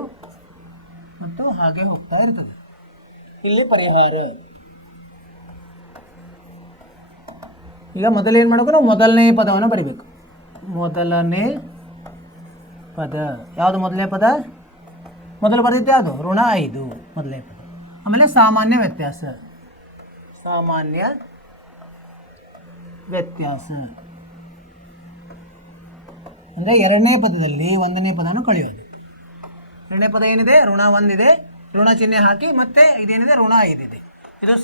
ಮತ್ತು ಹಾಗೆ ಹೋಗ್ತಾ ಇರ್ತದೆ. ಇಲ್ಲಿ ಪರಿಹಾರ. ಈಗ ಮೊದಲು ಏನು ಮಾಡಬೇಕು? ನಾವು ಮೊದಲನೇ ಪದವನ್ನು ಬರಿಬೇಕು. ಮೊದಲನೇ ಪದ ಯಾವುದು? ಮೊದಲನೇ ಪದ ಮೊದಲು ಬರ್ತಿತ್ತು ಯಾವುದು? ಋಣ 5 ಮೊದಲನೇ ಪದ. ಆಮೇಲೆ ಸಾಮಾನ್ಯ ವ್ಯತ್ಯಾಸ. ಸಾಮಾನ್ಯ ವ್ಯತ್ಯಾಸ ಅಂದರೆ ಎರಡನೇ ಪದದಲ್ಲಿ ಒಂದನೇ ಪದವನ್ನು ಕಳೆಯೋದು. ಎರಡನೇ ಪದ ಏನಿದೆ? ಋಣ 1 ಇದೆ, ಋಣ ಚಿಹ್ನೆ ಹಾಕಿ, ಮತ್ತೆ ಇದೇನಿದೆ? ಋಣ 5 ಇದೆ. ಇದು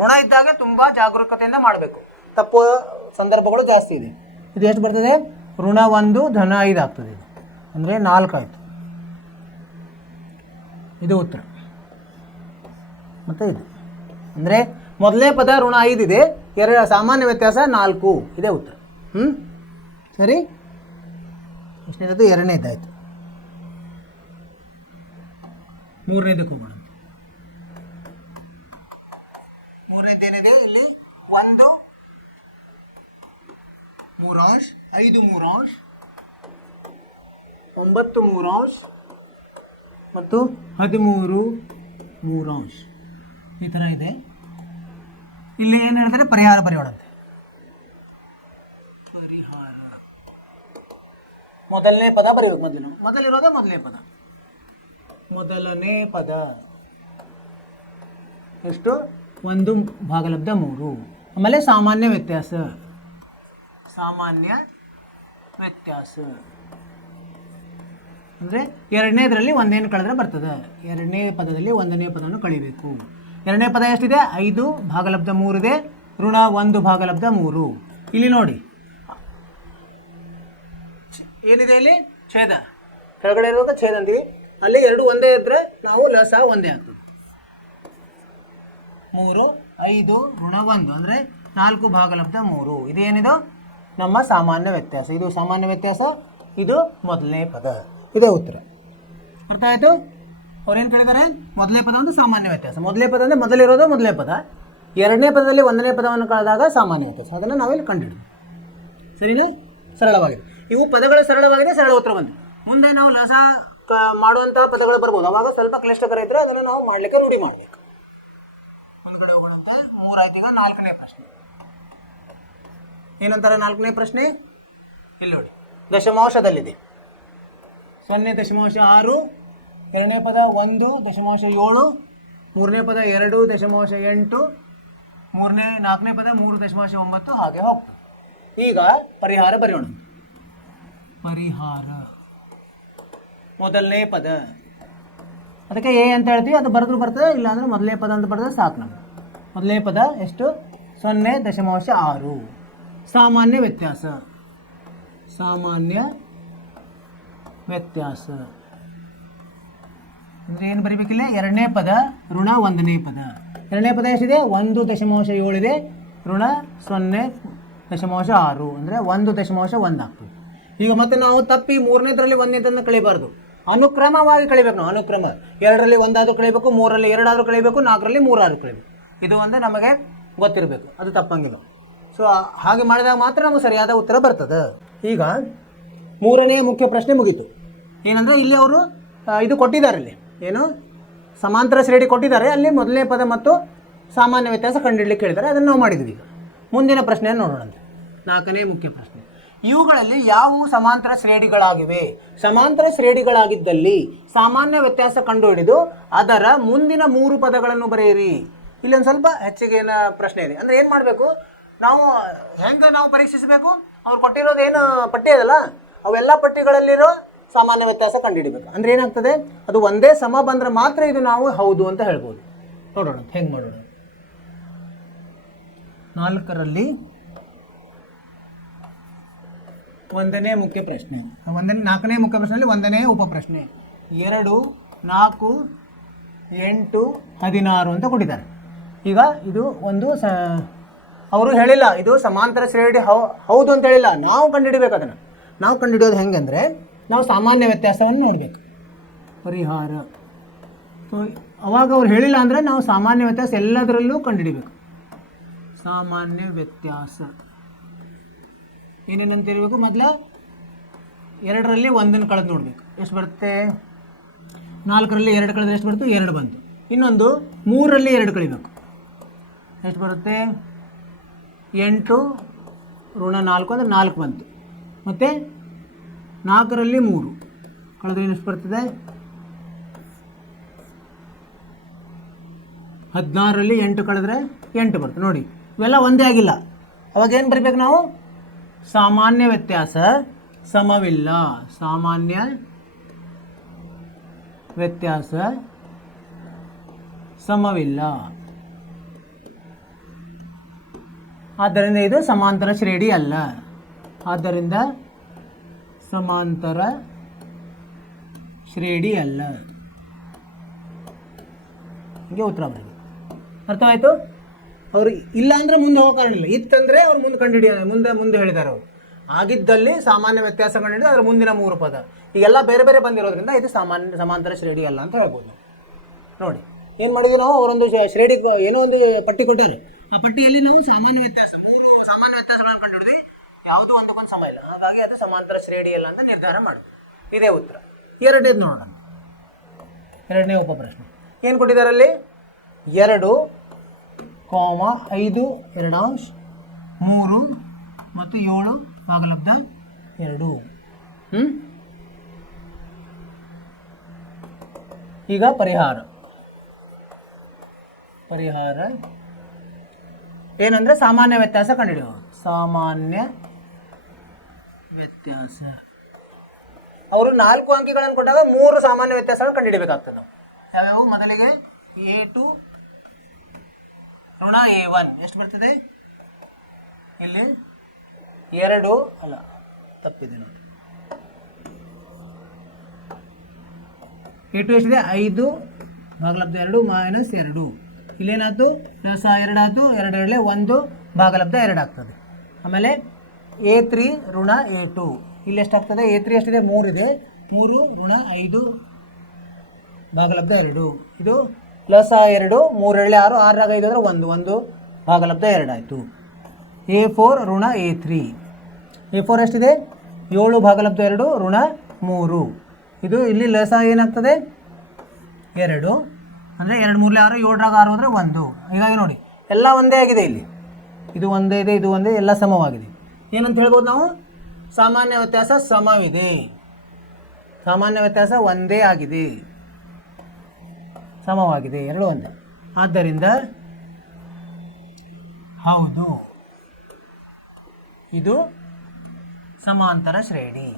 ಋಣ ಇದ್ದಾಗ ತುಂಬ ಜಾಗರೂಕತೆಯಿಂದ ಮಾಡಬೇಕು, ತಪ್ಪು ಸಂದರ್ಭಗಳು ಜಾಸ್ತಿ ಇದೆ. ಇದು ಎಷ್ಟು ಬರ್ತದೆ? ಋಣ 1 ಧನ 5 ಆಗ್ತದೆ. ಇದು ಅಂದರೆ 4 ಆಯಿತು. ಇದು ಉತ್ತರ. ಮತ್ತು ಇದು ಅಂದರೆ ಮೊದಲನೇ ಪದ ಋಣ 5 ಇದೆ, ಸಾಮಾನ್ಯ ವ್ಯತ್ಯಾಸ 4 ಇದೇ ಉತ್ತರ. ಸರಿ, ಎಷ್ಟನೇದು? ಎರಡನೇದಾಯಿತು. ಮೂರನೇದಕ್ಕೆ ಹೋಗೋಣ. ಮೂರನೇದೇನಿದೆ? ಇಲ್ಲಿ 1 ಮೂರಾಂಶ, 5 ಮೂರಾಂಶ, 9 ಮೂರಾಂಶ ಮತ್ತು 13 ಮೂರಾಂಶ ಈ ಥರ ಇದೆ. ಇಲ್ಲಿ ಏನು ಹೇಳ್ತಾರೆ? ಪರಿಹಾರ ಬರೆಯೋಣಂತೆ. ಪರಿಹಾರ ಮೊದಲನೇ ಪದ ಬರೆಯೋದು. ಮೊದಲಿರೋದೇ ಮೊದಲನೇ ಪದ. ಮೊದಲನೇ ಪದ ಎಷ್ಟು? 1 ಭಾಗಲಬ್ಧ 3. ಆಮೇಲೆ ಸಾಮಾನ್ಯ ವ್ಯತ್ಯಾಸ. ಸಾಮಾನ್ಯ ವ್ಯತ್ಯಾಸ ಅಂದರೆ ಎರಡನೇದರಲ್ಲಿ ಒಂದೇನು ಕಳೆದ್ರೆ ಬರ್ತದೆ. ಎರಡನೇ ಪದದಲ್ಲಿ ಒಂದನೇ ಪದವನ್ನು ಕಳಿಬೇಕು. ಎರಡನೇ ಪದ ಎಷ್ಟಿದೆ? 5 ಭಾಗಲಬ್ಧ 3 ಇದೆ, ಋಣ 1 ಭಾಗಲಬ್ಧ 3. ಇಲ್ಲಿ ನೋಡಿ ಏನಿದೆ? ಇಲ್ಲಿ ಛೇದ. ಕೆಳಗಡೆ ಇರುವಾಗ ಛೇದ ಅಂತೀವಿ. ಅಲ್ಲಿ 2 ಒಂದೇ ಇದ್ದರೆ ನಾವು ಲಸ ಒಂದೇ ಆಗ್ತದೆ. 3 5 ಋಣ 1 ಅಂದರೆ 4 ಭಾಗಲಬ್ಧ 3. ಇದೇನಿದು? ನಮ್ಮ ಸಾಮಾನ್ಯ ವ್ಯತ್ಯಾಸ. ಇದು ಸಾಮಾನ್ಯ ವ್ಯತ್ಯಾಸ, ಇದು ಮೊದಲನೇ ಪದ. ಇದೇ ಉತ್ತರ. ಅರ್ಥ ಆಯಿತು? ಅವ್ರೇನು ಕೇಳಿದ್ದಾರೆ? ಮೊದಲನೇ ಪದ ಒಂದು ಸಾಮಾನ್ಯ ವ್ಯತ್ಯಾಸ. ಮೊದಲನೇ ಪದ ಅಂದರೆ ಮೊದಲಿರೋದು ಮೊದಲನೇ ಪದ. ಎರಡನೇ ಪದದಲ್ಲಿ ಒಂದನೇ ಪದವನ್ನು ಕಳೆದಾಗ ಸಾಮಾನ್ಯ ವ್ಯತ್ಯಾಸ. ಅದನ್ನು ನಾವಿಲ್ಲಿ ಕಂಡುಹಿಡಿದು. ಸರಿನಾ? ಸರಳವಾಗಿದೆ. ಇವು ಪದಗಳು ಸರಳವಾಗಿದೆ, ಸರಳ ಉತ್ತರ ಬಂತು. ಮುಂದೆ ನಾವು ಲಸ ಮಾಡುವಂತಹ ಪದಗಳು ಬರ್ಬೋದು. ಅವಾಗ ಸ್ವಲ್ಪ ಕ್ಲಿಷ್ಟಕರ ಇದ್ದರೆ ಅದನ್ನು ನಾವು ಮಾಡಲಿಕ್ಕೆ ರೂಢಿ ಮಾಡಬೇಕು. ಒಳಗಡೆ ಹೋಗೋಣಂತ. 3 ಆಯ್ತು. ಈಗ 4ನೇ ಪ್ರಶ್ನೆ. ಏನಂತಾರೆ 4ನೇ ಪ್ರಶ್ನೆ? ಇಲ್ಲಿ ನೋಡಿ, ದಶಮಾಂಶದಲ್ಲಿದೆ. 0.6, ಎರಡನೇ ಪದ 1.7, ಮೂರನೇ ಪದ 2.8, 4ನೇ ಪದ 3.9 ಹಾಗೆ ಹೋಗ್ತದೆ. ಈಗ ಪರಿಹಾರ ಬರೆಯೋಣ. ಪರಿಹಾರ ಮೊದಲನೇ ಪದ ಅದಕ್ಕೆ ಎ ಅಂತ ಹೇಳ್ತೀವಿ. ಅದು ಬರೆದ್ರು ಬರ್ತದೆ, ಇಲ್ಲಾಂದ್ರೆ ಮೊದಲನೇ ಪದ ಅಂತ ಬರೆದ್ರೆ ಸಾಕು ನಮಗೆ. ಮೊದಲನೇ ಪದ ಎಷ್ಟು? 0.6. ಸಾಮಾನ್ಯ ವ್ಯತ್ಯಾಸ. ಸಾಮಾನ್ಯ ವ್ಯತ್ಯಾಸ ಅಂದರೆ ಏನು ಬರೀಬೇಕಿಲ್ಲ? ಎರಡನೇ ಪದ ಋಣ 1ನೇ ಪದ. ಎರಡನೇ ಪದ ಎಷ್ಟಿದೆ? 1.7 ಇದೆ, ಋಣ 0.6 ಅಂದರೆ 1.1 ಆಗ್ತದೆ. ಈಗ ಮತ್ತೆ ನಾವು ತಪ್ಪಿ ಮೂರನೇದರಲ್ಲಿ ಒಂದನೇದನ್ನು ಕಳಿಬಾರ್ದು. ಅನುಕ್ರಮವಾಗಿ ಕಳಿಬೇಕು ನಾವು. ಅನುಕ್ರಮ 2ರಲ್ಲಿ 1 ಕಳಿಬೇಕು, 3ರಲ್ಲಿ 2 ಕಳಿಬೇಕು, 4ರಲ್ಲಿ 3 ಕಳಿಬೇಕು. ಇದು ಒಂದು ನಮಗೆ ಗೊತ್ತಿರಬೇಕು, ಅದು ತಪ್ಪಂಗಿಲ್ಲ. ಸೊ ಹಾಗೆ ಮಾಡಿದಾಗ ಮಾತ್ರ ನಮಗೆ ಸರಿಯಾದ ಉತ್ತರ ಬರ್ತದೆ. ಈಗ 3ನೇ ಮುಖ್ಯ ಪ್ರಶ್ನೆ ಮುಗೀತು. ಏನಂದರೆ ಇಲ್ಲಿ ಅವರು ಇದು ಕೊಟ್ಟಿದ್ದಾರೆ, ಇಲ್ಲಿ ಏನು ಸಮಾಂತರ ಶ್ರೇಣಿ ಕೊಟ್ಟಿದ್ದಾರೆ, ಅಲ್ಲಿ ಮೊದಲನೇ ಪದ ಮತ್ತು ಸಾಮಾನ್ಯ ವ್ಯತ್ಯಾಸ ಕಂಡುಹಿಡಲಿಕ್ಕೆ ಹೇಳಿದ್ದಾರೆ. ಅದನ್ನು ನಾವು ಮಾಡಿದ್ವಿ. ಈಗ ಮುಂದಿನ ಪ್ರಶ್ನೆಯನ್ನು ನೋಡೋಣ. 4ನೇ ಮುಖ್ಯ ಪ್ರಶ್ನೆ, ಇವುಗಳಲ್ಲಿ ಯಾವುವು ಸಮಾಂತರ ಶ್ರೇಣಿಗಳಾಗಿವೆ? ಸಮಾಂತರ ಶ್ರೇಣಿಗಳಾಗಿದ್ದಲ್ಲಿ ಸಾಮಾನ್ಯ ವ್ಯತ್ಯಾಸ ಕಂಡುಹಿಡಿದು ಅದರ ಮುಂದಿನ 3 ಪದಗಳನ್ನು ಬರೆಯಿರಿ. ಇಲ್ಲಿ ಒಂದು ಸ್ವಲ್ಪ ಹೆಚ್ಚಿಗೆ ಪ್ರಶ್ನೆ ಇದೆ. ಅಂದರೆ ಏನು ಮಾಡಬೇಕು ನಾವು, ಹೆಂಗೆ ನಾವು ಪರೀಕ್ಷಿಸಬೇಕು? ಅವ್ರು ಕೊಟ್ಟಿರೋದು ಏನು ಪಟ್ಟಿ ಅದಲ್ಲ, ಅವೆಲ್ಲ ಪಟ್ಟಿಗಳಲ್ಲಿರೋ ಸಾಮಾನ್ಯ ವ್ಯತ್ಯಾಸ ಕಂಡುಹಿಡಬೇಕು. ಅಂದರೆ ಏನಾಗ್ತದೆ, ಅದು ಒಂದೇ ಸಮ ಬಂದರೆ ಮಾತ್ರ ಇದು ನಾವು ಹೌದು ಅಂತ ಹೇಳ್ಬೋದು. ನೋಡೋಣ ಹೆಂಗೆ ಮಾಡೋಣ. 4ರಲ್ಲಿ 1ನೇ ಮುಖ್ಯ ಪ್ರಶ್ನೆ, 4ನೇ ಮುಖ್ಯ ಪ್ರಶ್ನೆಯಲ್ಲಿ 1ನೇ ಉಪಪ್ರಶ್ನೆ. 2, 4, 8, 16 ಅಂತ ಕೊಟ್ಟಿದ್ದಾರೆ. ಈಗ ಇದು ಒಂದು ಅವರು ಹೇಳಿಲ್ಲ ಇದು ಸಮಾಂತರ ಶ್ರೇಣಿ ಹೌದು ಅಂತ ಹೇಳಿಲ್ಲ, ನಾವು ಕಂಡುಹಿಡಬೇಕು. ಅದನ್ನು ನಾವು ಕಂಡುಹಿಡಿಯೋದು ಹೆಂಗೆ ಅಂದರೆ, ನಾವು ಸಾಮಾನ್ಯ ವ್ಯತ್ಯಾಸವನ್ನು ನೋಡಬೇಕು. ಪರಿಹಾರ. ಸೊ ಅವಾಗ ಅವ್ರು ಹೇಳಿಲ್ಲ ಅಂದರೆ ನಾವು ಸಾಮಾನ್ಯ ವ್ಯತ್ಯಾಸ ಎಲ್ಲದರಲ್ಲೂ ಕಂಡುಹಿಡಿಬೇಕು. ಸಾಮಾನ್ಯ ವ್ಯತ್ಯಾಸ ಏನೇನಂತ ಇರಬೇಕು? ಮೊದಲು 2ರಲ್ಲಿ 1 ಕಳೆದು ನೋಡಬೇಕು, ಎಷ್ಟು ಬರುತ್ತೆ? 4ರಲ್ಲಿ 2 ಕಳೆದ್ರೆ ಎಷ್ಟು ಬರುತ್ತೆ? 2 ಬಂತು. ಇನ್ನೊಂದು 3ರಲ್ಲಿ 2 ಕಳಿಬೇಕು, ಎಷ್ಟು ಬರುತ್ತೆ? 8 ಋಣ 4 ಅಂದರೆ 4 ಬಂತು. ಮತ್ತು 4ರಲ್ಲಿ 3 ಕಳೆದ್ರೆ ಎಷ್ಟು ಬರ್ತದೆ? 16ರಲ್ಲಿ 8 ಕಳೆದ್ರೆ 8 ಬರ್ತದೆ. ನೋಡಿ ಇವೆಲ್ಲ ಒಂದೇ ಆಗಿಲ್ಲ. ಅವಾಗ ಏನು ಬರಬೇಕು ನಾವು? ಸಾಮಾನ್ಯ ವ್ಯತ್ಯಾಸ ಸಮವಿಲ್ಲ. ಸಾಮಾನ್ಯ ವ್ಯತ್ಯಾಸ ಸಮವಿಲ್ಲ. ಆದ್ದರಿಂದ ಇದು ಸಮಾಂತರ ಶ್ರೇಣಿ ಅಲ್ಲ. ಆದ್ದರಿಂದ ಸಮಾಂತರ ಶ್ರೇಣಿ ಅಲ್ಲ. ಹೀಗೆ ಉತ್ತರ ಬರಬೇಕು. ಅರ್ಥವಾಯಿತು? ಅವರು ಇಲ್ಲ ಅಂದರೆ ಮುಂದೆ ಹೋಗೋ ಕಾರಣ ಇಲ್ಲ, ಇತ್ತಂದರೆ ಅವ್ರು ಮುಂದೆ ಮುಂದೆ ಹೇಳಿದ್ದಾರೆ. ಅವರು ಆಗಿದ್ದಲ್ಲಿ ಸಾಮಾನ್ಯ ವ್ಯತ್ಯಾಸ ಕಂಡುಹಿಡಿದು ಅದರ ಮುಂದಿನ 3 ಪದ. ಈಗೆಲ್ಲ ಬೇರೆ ಬೇರೆ ಬಂದಿರೋದ್ರಿಂದ ಇದು ಸಮಾಂತರ ಶ್ರೇಣಿ ಅಲ್ಲ ಅಂತ ಹೇಳ್ಬೋದು. ನೋಡಿ ಏನು ಮಾಡಿದ್ವಿ ನಾವು, ಅವರೊಂದು ಶ್ರೇಣಿ ಏನೋ ಒಂದು ಪಟ್ಟಿ ಕೊಟ್ಟಾರೆ. ಆ ಪಟ್ಟಿಯಲ್ಲಿ ನಾವು ಸಾಮಾನ್ಯ ವ್ಯತ್ಯಾಸ 3 ಸಾಮಾನ್ಯ ವ್ಯತ್ಯಾಸಗಳನ್ನು ಕಂಡುಹಿಡಿದ್ವಿ, ಯಾವುದೂ ಒಂದಕ್ಕೊಂದು ಸಮ ಇಲ್ಲ. ಹಾಗಾಗಿ ಅದು ಸಮಾಂತರ ಶ್ರೇಣಿ ಅಲ್ಲ ಅಂತ ನಿರ್ಧಾರ ಮಾಡಿ. ಇದೇ ಉತ್ತರ. 2ನೇದು ನೋಡೋಣ. 2ನೇ ಉಪಪ್ರಶ್ನೆ ಏನು ಕೊಟ್ಟಿದ್ದಾರೆ ಅಲ್ಲಿ? 2, 5, 2 3 ಮತ್ತು 7 ಭಾಗಲಬ್ಧ 2. ಈಗ ಪರಿಹಾರ ಏನಂದರೆ ಸಾಮಾನ್ಯ ವ್ಯತ್ಯಾಸ ಕಂಡುಹಿಡಿಯುವ. ಸಾಮಾನ್ಯ ವ್ಯತ್ಯಾಸ ಅವರು 4 ಅಂಕಿಗಳನ್ನು ಕೊಟ್ಟಾಗ 3 ಸಾಮಾನ್ಯ ವ್ಯತ್ಯಾಸಗಳನ್ನು ಕಂಡುಹಿಡಬೇಕಾಗ್ತದೆ ನಾವು. ಯಾವ್ಯಾವು? ಮೊದಲಿಗೆ A2 ಋಣ A1 ಎಷ್ಟು ಬರ್ತದೆ? ಇಲ್ಲಿ 2 ಅಲ್ಲ, ತಪ್ಪಿದೆ ನೋಡಿ. A2 ಎಷ್ಟಿದೆ? 5 ಭಾಗಲಬ್ಧ 2 ಮೈನಸ್ 2. ಇಲ್ಲೇನಾಯ್ತು? ಪ್ಲಸ್ 2 ಆಯಿತು. 2 1 ಭಾಗಲಬ್ಧ 2 ಆಗ್ತದೆ. ಆಮೇಲೆ A3 ಋಣ A2 ಇಲ್ಲಿ ಎಷ್ಟಾಗ್ತದೆ? A3 ಎಷ್ಟಿದೆ? 3 ಇದೆ. 3 ಋಣ 5 ಭಾಗಲಬ್ಧ 2. ಇದು ಪ್ಲಸ್ 2 3 6 6 5 ಅಂದರೆ 1 ಭಾಗಲಬ್ಧ 2 ಆಯಿತು. A4 ಋಣ A3 A4 ಎಷ್ಟಿದೆ? 7 ಭಾಗಲಬ್ಧ 2 ಋಣ 3. ಇದು ಇಲ್ಲಿ ಲಸ ಏನಾಗ್ತದೆ? 2 ಅಂದರೆ 2 3 6 7 6 ಅಂದರೆ 1. ಹೀಗಾಗಿ ನೋಡಿ ಎಲ್ಲ ಒಂದೇ ಆಗಿದೆ. ಇಲ್ಲಿ ಇದು ಒಂದೇ ಇದೆ, ಇದು ಒಂದೇ, ಎಲ್ಲ ಸಮವಾಗಿದೆ. ಏನಂತ ಹೇಳ್ಬೋದು ನಾವು? ಸಾಮಾನ್ಯ ವ್ಯತ್ಯಾಸ ಸಮವಿದೆ. ಸಾಮಾನ್ಯ ವ್ಯತ್ಯಾಸ ಒಂದೇ ಆಗಿದೆ, ಸಮವಾಗಿದೆ, ಎರಡು ಒಂದೇ. ಆದ್ದರಿಂದ ಹೌದು, ಇದು ಸಮಾಂತರ ಶ್ರೇಣಿ.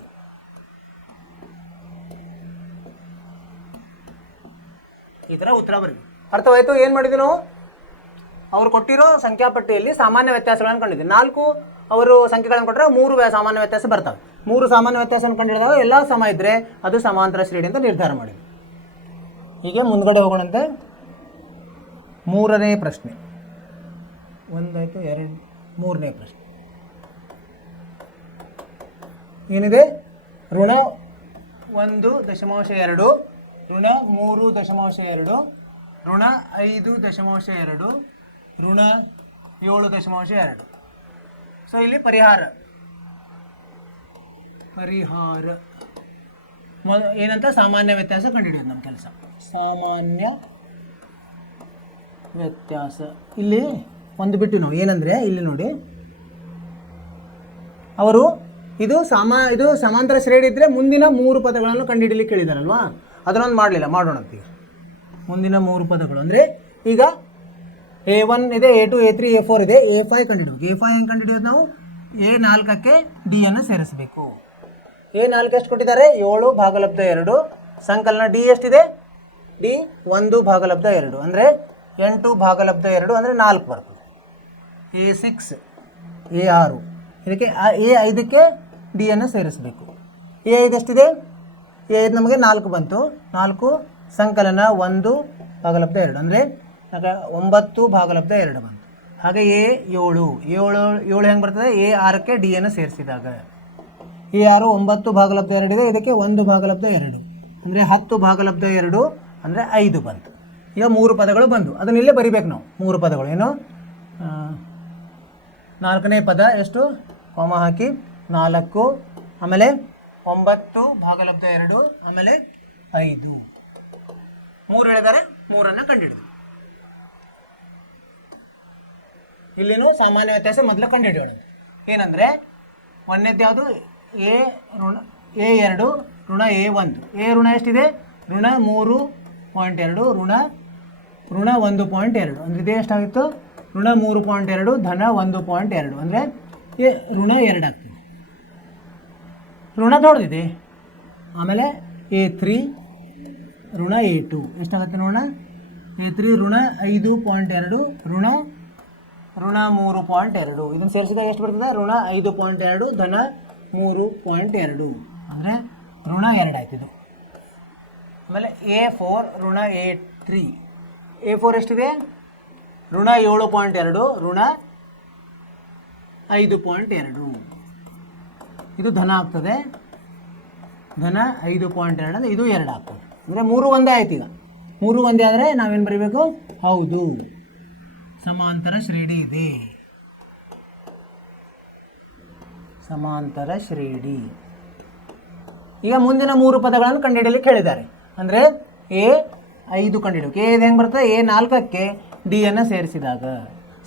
ಈ ಥರ ಉತ್ತರ ಬರಬೇಕು. ಅರ್ಥವಾಯಿತು? ಏನು ಮಾಡಿದ್ವಿ ನಾವು? ಅವ್ರು ಕೊಟ್ಟಿರೋ ಸಂಖ್ಯಾಪಟ್ಟಿಯಲ್ಲಿ ಸಾಮಾನ್ಯ ವ್ಯತ್ಯಾಸಗಳನ್ನು ಕಂಡಿದ್ದೀವಿ. 4 ಅವರು ಸಂಖ್ಯೆಗಳನ್ನು ಕೊಟ್ಟರೆ 3 ಸಾಮಾನ್ಯ ವ್ಯತ್ಯಾಸ ಬರ್ತವೆ. 3 ಸಾಮಾನ್ಯ ವ್ಯತ್ಯಾಸವನ್ನು ಕಂಡಿಡಿದಾಗ ಎಲ್ಲ ಸಮ ಇದ್ದರೆ ಅದು ಸಮಾಂತರ ಶ್ರೇಣಿ ಅಂತ ನಿರ್ಧಾರ ಮಾಡಿದ್ವಿ. ಹೀಗೆ ಮುಂದ್ಗಡೆ ಹೋಗೋಣಂತೆ. 3ನೇ ಪ್ರಶ್ನೆ ಒಂದಾಯಿತು. 3ನೇ ಪ್ರಶ್ನೆ ಏನಿದೆ? ಋಣ 1.2 ಋಣ 3.2 ಋಣ 5.2 ಋಣ 7.2. ಸೊ ಇಲ್ಲಿ ಪರಿಹಾರ ಏನಂತ ಸಾಮಾನ್ಯ ವ್ಯತ್ಯಾಸ ಕಂಡುಹಿಡಿಯೋದು ನಮ್ಮ ಕೆಲಸ. ಸಾಮಾನ್ಯ ವ್ಯತ್ಯಾಸ ಇಲ್ಲಿ ಒಂದು ಬಿಟ್ಟು ನಾವು ಏನಂದರೆ ಇಲ್ಲಿ ನೋಡಿ ಅವರು ಇದು ಸಮಾಂತರ ಶ್ರೇಣಿ ಇದ್ದರೆ ಮುಂದಿನ 3 ಪದಗಳನ್ನು ಕಂಡುಹಿಡಿಯಲಿಕ್ಕೆ ಹೇಳಿದಾರಲ್ವಾ, ಅದನ್ನೊಂದು ಮಾಡಲಿಲ್ಲ, ಮಾಡೋಣ ಈಗ. ಮುಂದಿನ 3 ಪದಗಳು ಅಂದರೆ ಈಗ A1 ಇದೆ, A2, A3, A4 ಇದೆ, A5 ಕಂಡುಹಿಡಿಬೇಕು. A5 ಹೆಂಗೆ ಕಂಡುಹಿಡಿಯೋದು ನಾವು? A4ಕ್ಕೆ D ಅನ್ನು ಸೇರಿಸಬೇಕು. A4 ಎಷ್ಟು ಕೊಟ್ಟಿದ್ದಾರೆ? 7/2 ಸಂಕಲನ D ಎಷ್ಟಿದೆ? D 1/2 ಅಂದರೆ 8/2 ಅಂದರೆ 4 ಬರ್ತದೆ. A6 A6 ಇದಕ್ಕೆ A5ಕ್ಕೆ D ಅನ್ನು ಸೇರಿಸಬೇಕು. A5 ಎಷ್ಟಿದೆ? A5 ನಮಗೆ 4 ಬಂತು. 4 ಸಂಕಲನ 1/2 ಅಂದರೆ 9/2 ಬಂತು. ಹಾಗೆ A7 ಹೆಂಗೆ ಬರ್ತದೆ? A6ಕ್ಕೆ D ಅನ್ನು ಸೇರಿಸಿದಾಗ A6 9/2 ಇದೆ, ಇದಕ್ಕೆ 1/2 ಅಂದರೆ 10/2 ಅಂದರೆ 5 ಬಂತು. ಈಗ 3 ಪದಗಳು ಬಂದು ಅದನ್ನ ಇಲ್ಲೇ ಬರಿಬೇಕು ನಾವು. 3 ಪದಗಳು ಏನು? 4ನೇ ಪದ ಎಷ್ಟು? ಕಾಮ ಹಾಕಿ 4, ಆಮೇಲೆ 9/2 ಆಮೇಲೆ 5. 3 ಹೇಳಿದ್ದಾರೆ, 3ಅನ್ನು ಕಂಡುಹಿಡಿದು. ಇಲ್ಲಿನೂ ಸಾಮಾನ್ಯ ವ್ಯತ್ಯಾಸ ಮೊದಲು ಕಂಡುಹಿಡಿಯೋಣ. ಏನಂದರೆ ಒಂದನೇದು ಯಾವುದು? A2 ಋಣ A1. A ಋಣ ಎಷ್ಟಿದೆ? ಋಣ 3.2 ಋಣ 1.2 ಅಂದರೆ ಇದೇ ಎಷ್ಟಾಗಿತ್ತು? ಋಣ 3.2 ಧನ 1.2 ಅಂದರೆ ಋಣ 2 ಆಗ್ತದೆ. ಋಣ ದೊಡ್ಡದಿದೆ. ಆಮೇಲೆ A3 ಋಣ A2 ಎಷ್ಟಾಗುತ್ತೆ ನೋಡೋಣ? A3 ಋಣ 5.2 ಋಣ 3.2 ಇದನ್ನು ಸೇರಿಸಿದಾಗ ಎಷ್ಟು ಬರ್ತದೆ? ಋಣ 5.2 ಧನ 3.2 ಅಂದರೆ ಋಣ 2 ಆಯ್ತಿದು. ಆಮೇಲೆ A4 ಋಣ A3. A4 ಎಷ್ಟಿದೆ? ಋಣ 7.2 ಋಣ 5.2 ಇದು ಧನ ಆಗ್ತದೆ. ಧನ 5.2 ಅಂದರೆ ಇದು 2 ಆಗ್ತದೆ. ಅಂದರೆ 3 ಒಂದೇ ಆಯ್ತು. ಈಗ 3 ಒಂದೇ ಆದರೆ ನಾವೇನು ಬರೀಬೇಕು? ಹೌದು, ಸಮಾಂತರ ಶ್ರೇಣಿ ಇದೆ. ಸಮಾಂತರ ಶ್ರೇಣಿ. ಈಗ ಮುಂದಿನ 3 ಪದಗಳನ್ನು ಕಂಡುಹಿಡಿಯಲಿಕ್ಕೆ ಹೇಳಿದ್ದಾರೆ. ಅಂದರೆ A5 ಕಂಡುಹಿಡಿಯಬೇಕು. A ಹೆಂಗೆ ಬರ್ತದೆ? A4ಕ್ಕೆ D ಅನ್ನು ಸೇರಿಸಿದಾಗ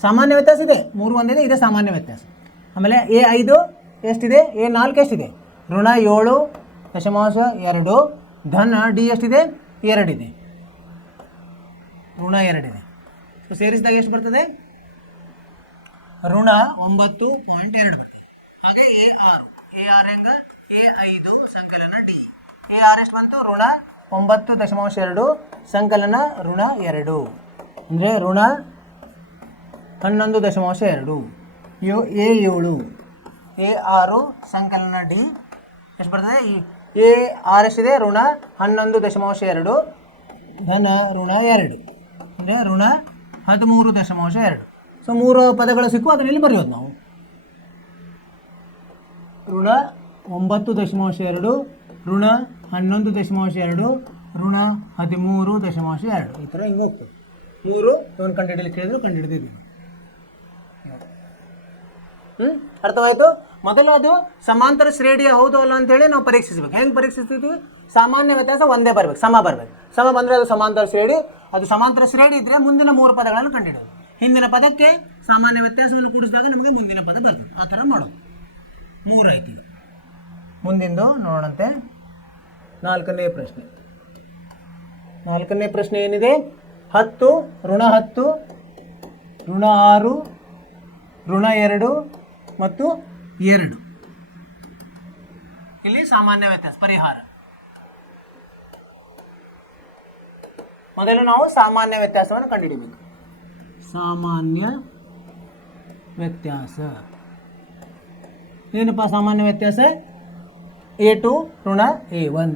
ಸಾಮಾನ್ಯ ವ್ಯತ್ಯಾಸ ಇದೆ. 3 ಒಂದಿದೆ, ಇದೆ ಸಾಮಾನ್ಯ ವ್ಯತ್ಯಾಸ. ಆಮೇಲೆ A5 ಎಷ್ಟಿದೆ? A4 ಎಷ್ಟಿದೆ? ಋಣ 7.2 ಧನ D ಎಷ್ಟಿದೆ? 2 ಇದೆ. ಋಣ 2 ಇದೆ. ಸೊ ಸೇರಿಸಿದಾಗ ಎಷ್ಟು ಬರ್ತದೆ? ಋಣ 9.2 ಬರ್ತದೆ. ಹಾಗೆ A6 ಹೆಂಗೆ? A5 ಸಂಕಲನ D. A6 ಎಷ್ಟು ಬಂತು? ಋಣ 9.2 ಸಂಕಲನ ಋಣ 2 ಅಂದರೆ ಋಣ 11.2. A7 A6 ಸಂಕಲನ D ಎಷ್ಟು ಬರ್ತದೆ? A6 ಎಷ್ಟಿದೆ? ಋಣ 11.2 ಧನ ಋಣ 2 ಅಂದರೆ ಋಣ 13.2. ಸೊ 3 ಪದಗಳು ಸಿಕ್ಕು, ಅದನ್ನ ಇಲ್ಲಿ ಬರೆಯೋದು ನಾವು. ಋಣ 9.2 ಋಣ 11.2 ಋಣ 13.2 ಈ ಥರ ಹಿಂಗೆ ಹೋಗ್ತದೆ. 3 ಇವನು ಕಂಡುಹಿಡಿಯಲಿಕ್ಕೆ ಹೇಳಿದ್ರು, ಕಂಡುಹಿಡಿದಿದ್ದೀವಿ. ಅರ್ಥವಾಯಿತು? ಮೊದಲು ಅದು ಸಮಾಂತರ ಶ್ರೇಣಿ ಹೌದು ಅಲ್ಲ ಅಂತೇಳಿ ನಾವು ಪರೀಕ್ಷಿಸಬೇಕು. ಹೆಂಗೆ ಪರೀಕ್ಷಿಸ್ತೀವಿ? ಸಾಮಾನ್ಯ ವ್ಯತ್ಯಾಸ ಒಂದೇ ಬರಬೇಕು, ಸಮ ಬರಬೇಕು. ಸಮ ಬಂದರೆ ಅದು ಸಮಾಂತರ ಶ್ರೇಣಿ. ಅದು ಸಮಾಂತರ ಶ್ರೇಣಿ ಇದ್ದರೆ ಮುಂದಿನ 3 ಪದಗಳನ್ನು ಕಂಡುಹಿಡಿಯೋದು. ಹಿಂದಿನ ಪದಕ್ಕೆ ಸಾಮಾನ್ಯ ವ್ಯತ್ಯಾಸವನ್ನು ಕೂಡಿಸಿದಾಗ ನಮಗೆ ಮುಂದಿನ ಪದ ಬರ್ತದೆ. ಆ ಥರ ಮಾಡೋದು. 3 ಆಯ್ತು. ಮುಂದಿಂದು ನೋಡೋಣಂತೆ. 4ನೇ ಪ್ರಶ್ನೆ. 4ನೇ ಪ್ರಶ್ನೆ ಏನಿದೆ? 10 ಋಣ 10 ಋಣ 6 ಋಣ 2 ಮತ್ತು 2. ಇಲ್ಲಿ ಸಾಮಾನ್ಯ ವ್ಯತ್ಯಾಸ ಪರಿಹಾರ. ಮೊದಲು ನಾವು ಸಾಮಾನ್ಯ ವ್ಯತ್ಯಾಸವನ್ನು ಕಂಡುಹಿಡಿಯಬೇಕು. ಸಾಮಾನ್ಯ ವ್ಯತ್ಯಾಸ ಏನಪ್ಪ? ಸಾಮಾನ್ಯ ವ್ಯತ್ಯಾಸ A2 ಋಣ A1.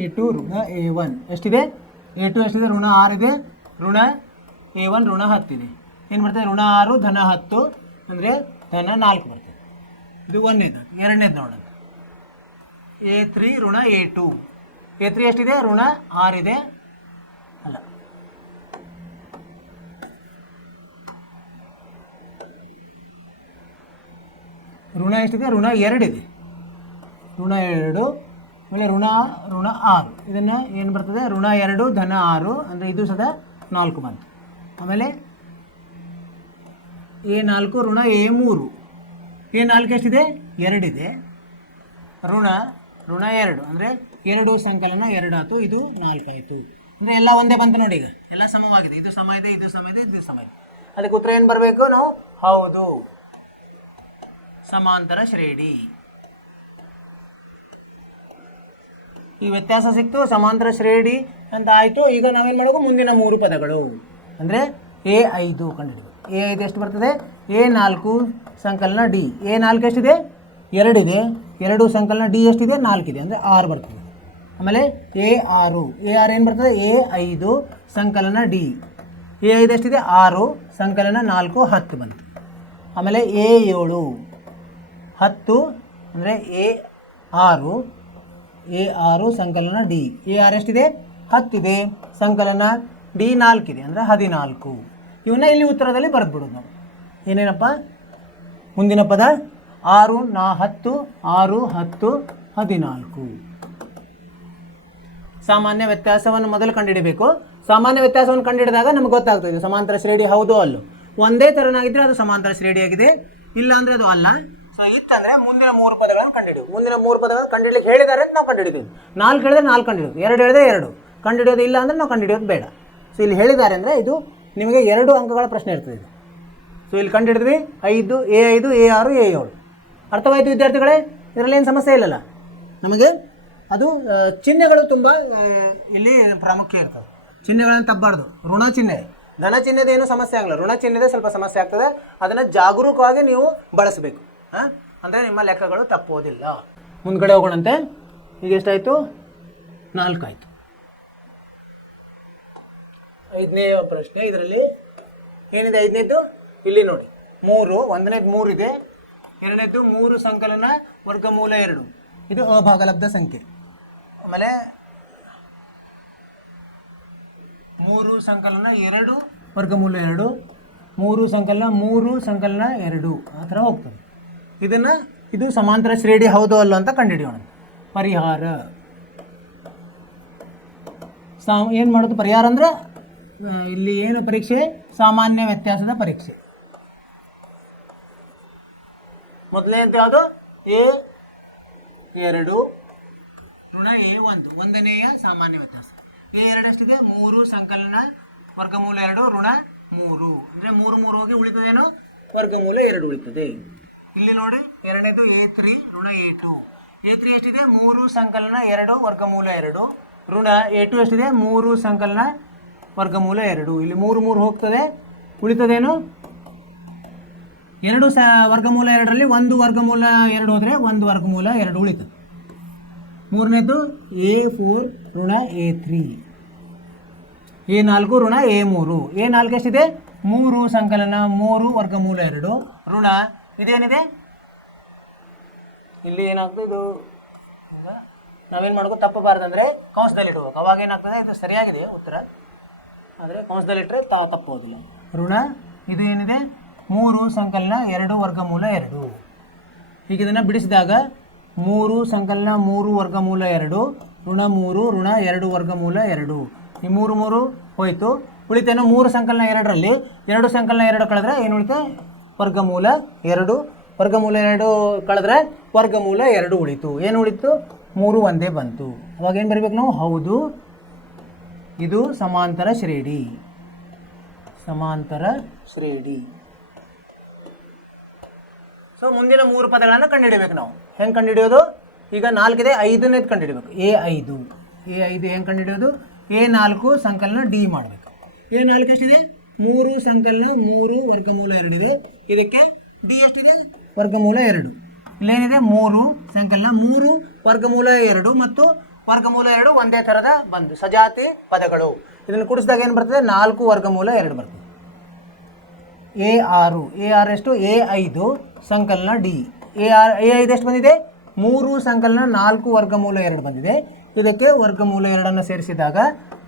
A2 ಋಣ A1 ಎಷ್ಟಿದೆ? A2 ಎಷ್ಟಿದೆ? ಋಣ 6 ಇದೆ. ಋಣ A1 ಋಣ 10 ಇದೆ. ಏನು ಬರ್ತದೆ? ಋಣ 6 ಧನ 10 ಅಂದರೆ ಧನ 4 ಬರ್ತದೆ. ಇದು ಒಂದನೇದು. ಎರಡನೇದು ನೋಡೋಣ. A3 ಋಣ A2. A3 ಎಷ್ಟಿದೆ? ಋಣ 6 ಇದೆ. ಅಲ್ಲ, ಋಣ ಎಷ್ಟಿದೆ? ಋಣ 2 ಇದೆ. ಋಣ 2 ಆಮೇಲೆ ಋಣ 6. ಇದನ್ನು ಏನು ಬರ್ತದೆ? ಋಣ 2 ಧನ 6 ಅಂದರೆ ಇದು ಸದಾ 4 ಬಂತು. ಆಮೇಲೆ A4 ಋಣ A3. A4 ಎಷ್ಟಿದೆ? 2 ಇದೆ. ಋಣ 2 ಅಂದರೆ 2 ಸಂಕಲನ 2 ಆಯಿತು, ಇದು 4 ಆಯಿತು. ಅಂದರೆ ಎಲ್ಲ ಒಂದೇ ಬಂತು ನೋಡಿ. ಈಗ ಎಲ್ಲ ಸಮವಾಗಿದೆ. ಇದು ಸಮ ಇದೆ, ಇದು ಸಮ ಇದೆ, ಇದು ಸಮ ಇದೆ. ಅದಕ್ಕೆ ಉತ್ತರ ಏನು ಬರಬೇಕು? ನಾವು ಹೌದು, ಸಮಾಂತರ ಶ್ರೇಣಿ. ಈ ವ್ಯತ್ಯಾಸ ಸಿಕ್ತು, ಸಮಾಂತರ ಶ್ರೇಣಿ ಅಂತ ಆಯಿತು. ಈಗ ನಾವೇನು ಮಾಡಬೇಕು? ಮುಂದಿನ 3 ಪದಗಳು ಅಂದರೆ A5 ಕಂಡುಹಿಡಿಬೇಕು. A5 ಎಷ್ಟು ಬರ್ತದೆ? A4 ಸಂಕಲನ D. A4 ಎಷ್ಟಿದೆ? 2 ಇದೆ. 2 ಸಂಕಲನ D ಎಷ್ಟಿದೆ? 4 ಇದೆ, ಅಂದರೆ 6 ಬರ್ತದೆ. ಆಮೇಲೆ A6 ಏನು ಬರ್ತದೆ? A5 ಸಂಕಲನ D. A5 ಎಷ್ಟಿದೆ? 6 ಸಂಕಲನ 4 10 ಬಂತು. ಆಮೇಲೆ A7 10 ಅಂದರೆ A6 ಸಂಕಲನ D. A6 ಎಷ್ಟಿದೆ? 10 ಇದೆ. ಸಂಕಲನ D 4 ಇದೆ, ಅಂದರೆ 14. ಇವನ್ನ ಇಲ್ಲಿ ಉತ್ತರದಲ್ಲಿ ಬರೆದ್ಬಿಡೋದು ನಾವು. ಏನೇನಪ್ಪ? ಮುಂದಿನ ಪದ 6 10 6 10 14. ಸಾಮಾನ್ಯ ವ್ಯತ್ಯಾಸವನ್ನು ಮೊದಲು ಕಂಡುಹಿಡಬೇಕು. ಸಾಮಾನ್ಯ ವ್ಯತ್ಯಾಸವನ್ನು ಕಂಡುಹಿಡಿದಾಗ ನಮ್ಗೆ ಗೊತ್ತಾಗ್ತದೆ ಸಮಾಂತರ ಶ್ರೇಣಿ ಹೌದು ಅಲ್ಲೋ. ಒಂದೇ ಥರನಾಗಿದ್ದರೆ ಅದು ಸಮಾಂತರ ಶ್ರೇಣಿಯಾಗಿದೆ, ಇಲ್ಲ ಅಂದರೆ ಅದು ಅಲ್ಲ. ಸೊ ಇತ್ತಂದರೆ ಮುಂದಿನ 3 ಪದಗಳನ್ನು ಕಂಡುಹಿಡಿಯುವುದು. ಮುಂದಿನ 3 ಪದಗಳನ್ನು ಕಂಡುಹಿಡಲಿಕ್ಕೆ ಹೇಳಿದ್ದಾರೆ ಅಂತ ನಾವು ಕಂಡುಹಿಡಿತೀವಿ. 4 ಹೇಳಿದ್ರೆ 4 ಕಂಡುಹಿಡಿಯೋದು, 2 ಹೇಳಿದ್ರೆ 2 ಕಂಡುಹಿಡಿಯೋದು, ಇಲ್ಲ ಅಂದರೆ ನಾವು ಕಂಡುಹಿಡಿಯೋದು ಬೇಡ. ಸೊ ಇಲ್ಲಿ ಹೇಳಿದ್ದಾರೆ ಅಂದರೆ ಇದು ನಿಮಗೆ 2 ಅಂಕಗಳ ಪ್ರಶ್ನೆ ಇರ್ತದೆ ಇದು. ಸೊ ಇಲ್ಲಿ ಕಂಡುಹಿಡಿದ್ವಿ 5 A5 A6 A7. ಅರ್ಥವಾಯಿತು ವಿದ್ಯಾರ್ಥಿಗಳೇ? ಇದರಲ್ಲಿ ಏನು ಸಮಸ್ಯೆ ಇಲ್ಲಲ್ಲ ನಮಗೆ. ಅದು ಚಿಹ್ನೆಗಳು ತುಂಬ ಇಲ್ಲಿ ಪ್ರಾಮುಖ್ಯ ಇರ್ತದೆ. ಚಿಹ್ನೆಗಳನ್ನು ತಪ್ಪಬಾರ್ದು. ಋಣ ಚಿಹ್ನೆ, ಧನ ಚಿಹ್ನೆದ ಏನು ಸಮಸ್ಯೆ ಆಗಲ್ಲ, ಋಣ ಚಿಹ್ನೆದೇ ಸ್ವಲ್ಪ ಸಮಸ್ಯೆ ಆಗ್ತದೆ. ಅದನ್ನು ಜಾಗರೂಕವಾಗಿ ನೀವು ಬಳಸಬೇಕು. ಅಂದರೆ ನಿಮ್ಮ ಲೆಕ್ಕಗಳು ತಪ್ಪೋದಿಲ್ಲ. ಮುಂದ್ಗಡೆ ಹೋಗೋಣಂತೆ. ಈಗ ಎಷ್ಟಾಯಿತು? 4 ಆಯಿತು. 5ನೇ ಪ್ರಶ್ನೆ. ಇದರಲ್ಲಿ ಏನಿದೆ? 5ನೇದು ಇಲ್ಲಿ ನೋಡಿ, 3. 1ನೇದು 3 ಇದೆ. 2ನೇದು 3 ಸಂಕಲನ ವರ್ಗಮೂಲ 2. ಇದು ಅಭಾಗಲಬ್ಧ ಸಂಖ್ಯೆ. ಆಮೇಲೆ 3 ಸಂಕಲನ 2 ವರ್ಗಮೂಲ 2, 3 ಸಂಕಲನ 3 ಸಂಕಲನ 2 ಆ ಥರ ಹೋಗ್ತದೆ. ಇದು ಸಮಾಂತರ ಶ್ರೇಣಿ ಹೌದು ಅಲ್ಲ ಅಂತ ಕಂಡುಹಿಡಿಯೋಣ. ಪರಿಹಾರ ಏನು ಮಾಡೋದು? ಪರಿಹಾರ ಅಂದರೆ ಇಲ್ಲಿ ಏನು ಪರೀಕ್ಷೆ? ಸಾಮಾನ್ಯ ವ್ಯತ್ಯಾಸದ ಪರೀಕ್ಷೆ. ಮೊದಲನೇದು ಯಾವುದು? A2 ಋಣ A1, 1ನೇಯ ಸಾಮಾನ್ಯ ವ್ಯತ್ಯಾಸ. A2 ಎಷ್ಟಿದೆ? 3 ಸಂಕಲನ ವರ್ಗಮೂಲ 2 ಋಣ 3 ಅಂದರೆ 3 ಹೋಗಿ ಉಳಿತದೇನು? ವರ್ಗಮೂಲ 2 ಉಳಿತದೆ. ಇಲ್ಲಿ ನೋಡಿ 2ನೇದು A3 ಋಣ A2. A3 ಎಷ್ಟಿದೆ? 3 ಸಂಕಲನ 2 ವರ್ಗಮೂಲ 2 ಋಣ A2 ಎಷ್ಟಿದೆ? 3 ಸಂಕಲನ ವರ್ಗಮೂಲ 2. ಇಲ್ಲಿ 3 ಹೋಗ್ತದೆ, ಉಳಿತದೇನು? 2 ವರ್ಗಮೂಲ 2ರಲ್ಲಿ 1 ವರ್ಗಮೂಲ 2 ಹೋದರೆ 1 ವರ್ಗಮೂಲ 2 ಉಳಿತದೆ. 3ನೇದು A4 ಋಣ A3. A4 ಋಣ A3. A4 ಎಷ್ಟಿದೆ? 3 ಸಂಕಲನ 3 ವರ್ಗಮೂಲ 2 ಋಣ ಇದೇನಿದೆ? ಇಲ್ಲಿ ಏನಾಗ್ತದೆ? ಇದು ನಾವೇನು ಮಾಡ್ಕೋ ತಪ್ಪಬಾರ್ದಂದರೆ ಕೌಂಸದಲ್ಲಿ ಇಡಬೇಕು. ಅವಾಗ ಏನಾಗ್ತದೆ? ಇದು ಸರಿಯಾಗಿದೆ ಉತ್ತರ, ಆದರೆ ಕೌಂಸದಲ್ಲಿಟ್ಟರೆ ತಪ್ಪೋದಿಲ್ಲ. ಋಣ ಇದು ಏನಿದೆ? 3 ಸಂಕಲನ 2 ವರ್ಗಮೂಲ 2. ಈಗ ಇದನ್ನು ಬಿಡಿಸಿದಾಗ 3 ಸಂಕಲನ 3 ವರ್ಗಮೂಲ 2 ಋಣ 3 ಋಣ 2 ವರ್ಗಮೂಲ 2. ಈ 3 ಹೋಯಿತು. ಉಳಿತೇನೋ 3 ಸಂಕಲನ 2ರಲ್ಲಿ 2 ಸಂಕಲನ 2 ಕಳೆದ್ರೆ ಏನು ಉಳಿತೆ? ವರ್ಗಮೂಲ 2. ವರ್ಗಮೂಲ 2 ಕಳೆದ್ರೆ ವರ್ಗಮೂಲ 2 ಉಳಿತು. ಏನು ಉಳಿತು? 3 ಒಂದೇ ಬಂತು. ಅವಾಗ ಏನು ಬರೀಬೇಕು ನಾವು? ಹೌದು, ಇದು ಸಮಾಂತರ ಶ್ರೇಣಿ. ಸಮಾಂತರ ಶ್ರೇಣಿ. ಸೊ ಮುಂದಿನ 3 ಪದಗಳನ್ನು ಕಂಡುಹಿಡಬೇಕು ನಾವು. ಹೆಂಗೆ ಕಂಡುಹಿಡಿಯೋದು? ಈಗ 4 ಇದೆ, 5ನೇದು ಕಂಡುಹಿಡಬೇಕು. A5 ಹೆಂಗೆ ಕಂಡುಹಿಡಿಯೋದು? A4 ಸಂಕಲನ D ಮಾಡಬೇಕು. A4 ಎಷ್ಟಿದೆ? 3 ಸಂಕಲನ 3 ವರ್ಗಮೂಲ 2 ಇದೆ. ಇದಕ್ಕೆ D ಎಷ್ಟಿದೆ? ವರ್ಗಮೂಲ 2. ಇಲ್ಲೇನಿದೆ? 3 ಸಂಕಲನ 3 ವರ್ಗಮೂಲ 2 ಮತ್ತು ವರ್ಗಮೂಲ 2 ಒಂದೇ ಥರದ ಬಂದು ಸಜಾತಿ ಪದಗಳು. ಇದನ್ನು ಕೂಡಿಸಿದಾಗ ಏನು ಬರ್ತದೆ? 4 ವರ್ಗಮೂಲ 2 ಬರ್ತದೆ. A6 ಎಷ್ಟು? A5 ಸಂಕಲನ D. A5 ಎಷ್ಟು ಬಂದಿದೆ? 3 ಸಂಕಲನ 4 ವರ್ಗಮೂಲ 2 ಬಂದಿದೆ. ಇದಕ್ಕೆ ವರ್ಗಮೂಲ 2 ಸೇರಿಸಿದಾಗ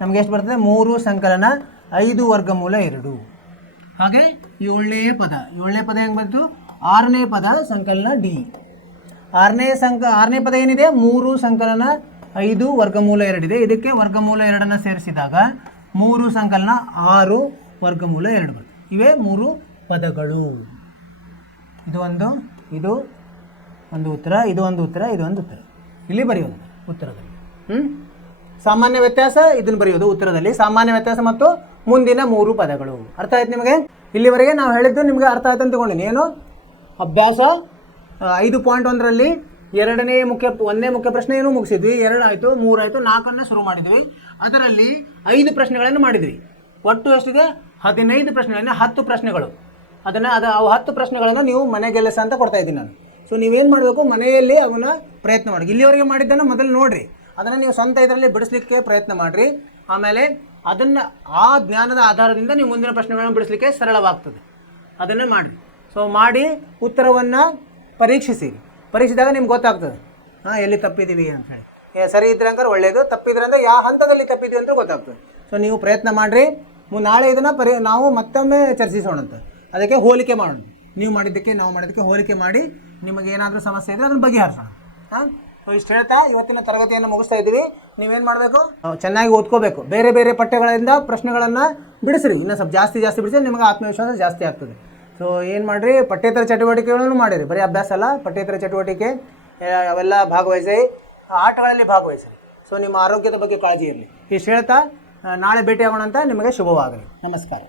ನಮಗೆ ಎಷ್ಟು ಬರ್ತದೆ? 3 ಸಂಕಲನ 5 ವರ್ಗಮೂಲ 2. ಹಾಗೆ 7ನೇ ಪದ ಹೆಂಗೆ ಬಂತು? 6ನೇ ಪದ ಸಂಕಲನ ಡಿ. 6ನೇ ಪದ ಏನಿದೆ? 3 ಸಂಕಲನ 5 ವರ್ಗಮೂಲ 2 ಇದೆ. ಇದಕ್ಕೆ ವರ್ಗಮೂಲ 2 ಸೇರಿಸಿದಾಗ 3 ಸಂಕಲನ 6 ವರ್ಗಮೂಲ 2 ಬರ್ತದೆ. ಇವೇ 3 ಪದಗಳು. ಇದು ಒಂದು ಉತ್ತರ, ಇದು ಒಂದು ಉತ್ತರ. ಇಲ್ಲಿ ಬರೆಯೋದು ಉತ್ತರದಲ್ಲಿ. ಸಾಮಾನ್ಯ ವ್ಯತ್ಯಾಸ ಇದನ್ನು ಬರೆಯೋದು ಉತ್ತರದಲ್ಲಿ. ಸಾಮಾನ್ಯ ವ್ಯತ್ಯಾಸ ಮತ್ತು ಮುಂದಿನ 3 ಪದಗಳು. ಅರ್ಥ ಆಯ್ತು ನಿಮಗೆ? ಇಲ್ಲಿವರೆಗೆ ನಾವು ಹೇಳಿದ್ದು ನಿಮಗೆ ಅರ್ಥ ಆಯ್ತು ಅಂತ ತಗೊಂಡಿನಿ. ಏನು ಅಭ್ಯಾಸ 5.1ರಲ್ಲಿ ಒಂದನೇ ಮುಖ್ಯ ಪ್ರಶ್ನೆ ಏನು ಮುಗಿಸಿದ್ವಿ. 2 ಆಯಿತು, 3 ಆಯಿತು, 4 ಶುರು ಮಾಡಿದ್ವಿ. ಅದರಲ್ಲಿ 5 ಪ್ರಶ್ನೆಗಳನ್ನು ಮಾಡಿದ್ವಿ. ಒಟ್ಟು ಎಷ್ಟಿದೆ? 15 ಪ್ರಶ್ನೆಗಳನ್ನು, 10 ಪ್ರಶ್ನೆಗಳು. ಅವು 10 ಪ್ರಶ್ನೆಗಳನ್ನು ನೀವು ಮನೆಗೆಲಸ ಅಂತ ಕೊಡ್ತಾ ಇದ್ದೀನಿ ನಾನು. ಸೊ ನೀವೇನು ಮಾಡಬೇಕು? ಮನೆಯಲ್ಲಿ ಅವನ್ನ ಪ್ರಯತ್ನ ಮಾಡಿ. ಇಲ್ಲಿವರೆಗೆ ಮಾಡಿದ್ದನ್ನು ಮೊದಲು ನೋಡಿರಿ, ಅದನ್ನು ನೀವು ಸ್ವಂತ ಇದರಲ್ಲಿ ಬಿಡಿಸ್ಲಿಕ್ಕೆ ಪ್ರಯತ್ನ ಮಾಡಿರಿ. ಆಮೇಲೆ ಆ ಜ್ಞಾನದ ಆಧಾರದಿಂದ ನೀವು ಮುಂದಿನ ಪ್ರಶ್ನೆಗಳನ್ನು ಬಿಡಿಸ್ಲಿಕ್ಕೆ ಸರಳವಾಗ್ತದೆ. ಅದನ್ನು ಮಾಡಿರಿ. ಸೊ ಮಾಡಿ ಉತ್ತರವನ್ನು ಪರೀಕ್ಷಿಸಿದಾಗ ನಿಮ್ಗೆ ಗೊತ್ತಾಗ್ತದೆ ಎಲ್ಲಿ ತಪ್ಪಿದ್ದೀವಿ ಅಂತ ಹೇಳಿ. ಸರಿ ಇದ್ರೆ ಅಂದ್ರೆ ಒಳ್ಳೆಯದು, ತಪ್ಪಿದ್ರೆ ಅಂದರೆ ಯಾವ ಹಂತದಲ್ಲಿ ತಪ್ಪಿದ್ದೀವಿ ಅಂತ ಗೊತ್ತಾಗ್ತದೆ. ಸೊ ನೀವು ಪ್ರಯತ್ನ ಮಾಡಿರಿ. ನಾಳೆ ಇದನ್ನು ನಾವು ಮತ್ತೊಮ್ಮೆ ಚರ್ಚಿಸೋಣಂತೆ. ಅದಕ್ಕೆ ಹೋಲಿಕೆ ಮಾಡೋಣ. ನೀವು ಮಾಡಿದ್ದಕ್ಕೆ ನಾವು ಮಾಡಿದ್ದಕ್ಕೆ ಹೋಲಿಕೆ ಮಾಡಿ ನಿಮಗೆ ಏನಾದರೂ ಸಮಸ್ಯೆ ಇದ್ದರೆ ಅದನ್ನು ಬಗೆಹರಿಸೋಣ. ಸೊ ಇಷ್ಟು ಹೇಳ್ತಾ ಇವತ್ತಿನ ತರಗತಿಯನ್ನು ಮುಗಿಸ್ತಾ ಇದ್ದೀವಿ. ನೀವೇನು ಮಾಡಬೇಕು? ಚೆನ್ನಾಗಿ ಓದ್ಕೋಬೇಕು. ಬೇರೆ ಬೇರೆ ಪಠ್ಯಗಳಿಂದ ಪ್ರಶ್ನೆಗಳನ್ನು ಬಿಡಿಸ್ರಿ. ಇನ್ನೂ ಸ್ವಲ್ಪ ಜಾಸ್ತಿ ಬಿಡಿಸಿ ನಿಮಗೆ ಆತ್ಮವಿಶ್ವಾಸ ಜಾಸ್ತಿ ಆಗ್ತದೆ. ಸೊ ಏನು ಮಾಡಿರಿ? ಪಠ್ಯೇತರ ಚಟುವಟಿಕೆಗಳನ್ನು ಮಾಡಿರಿ. ಬರೀ ಅಭ್ಯಾಸ ಅಲ್ಲ, ಪಠ್ಯೇತರ ಚಟುವಟಿಕೆ ಅವೆಲ್ಲ ಭಾಗವಹಿಸಿ, ಆಟಗಳಲ್ಲಿ ಭಾಗವಹಿಸಿರಿ. ಸೊ ನಿಮ್ಮ ಆರೋಗ್ಯದ ಬಗ್ಗೆ ಕಾಳಜಿ ಇರಲಿ. ಇಷ್ಟು ಹೇಳ್ತಾ ನಾಳೆ ಭೇಟಿಯಾಗೋಣ ಅಂತ. ನಿಮಗೆ ಶುಭವಾಗಲಿ. ನಮಸ್ಕಾರ.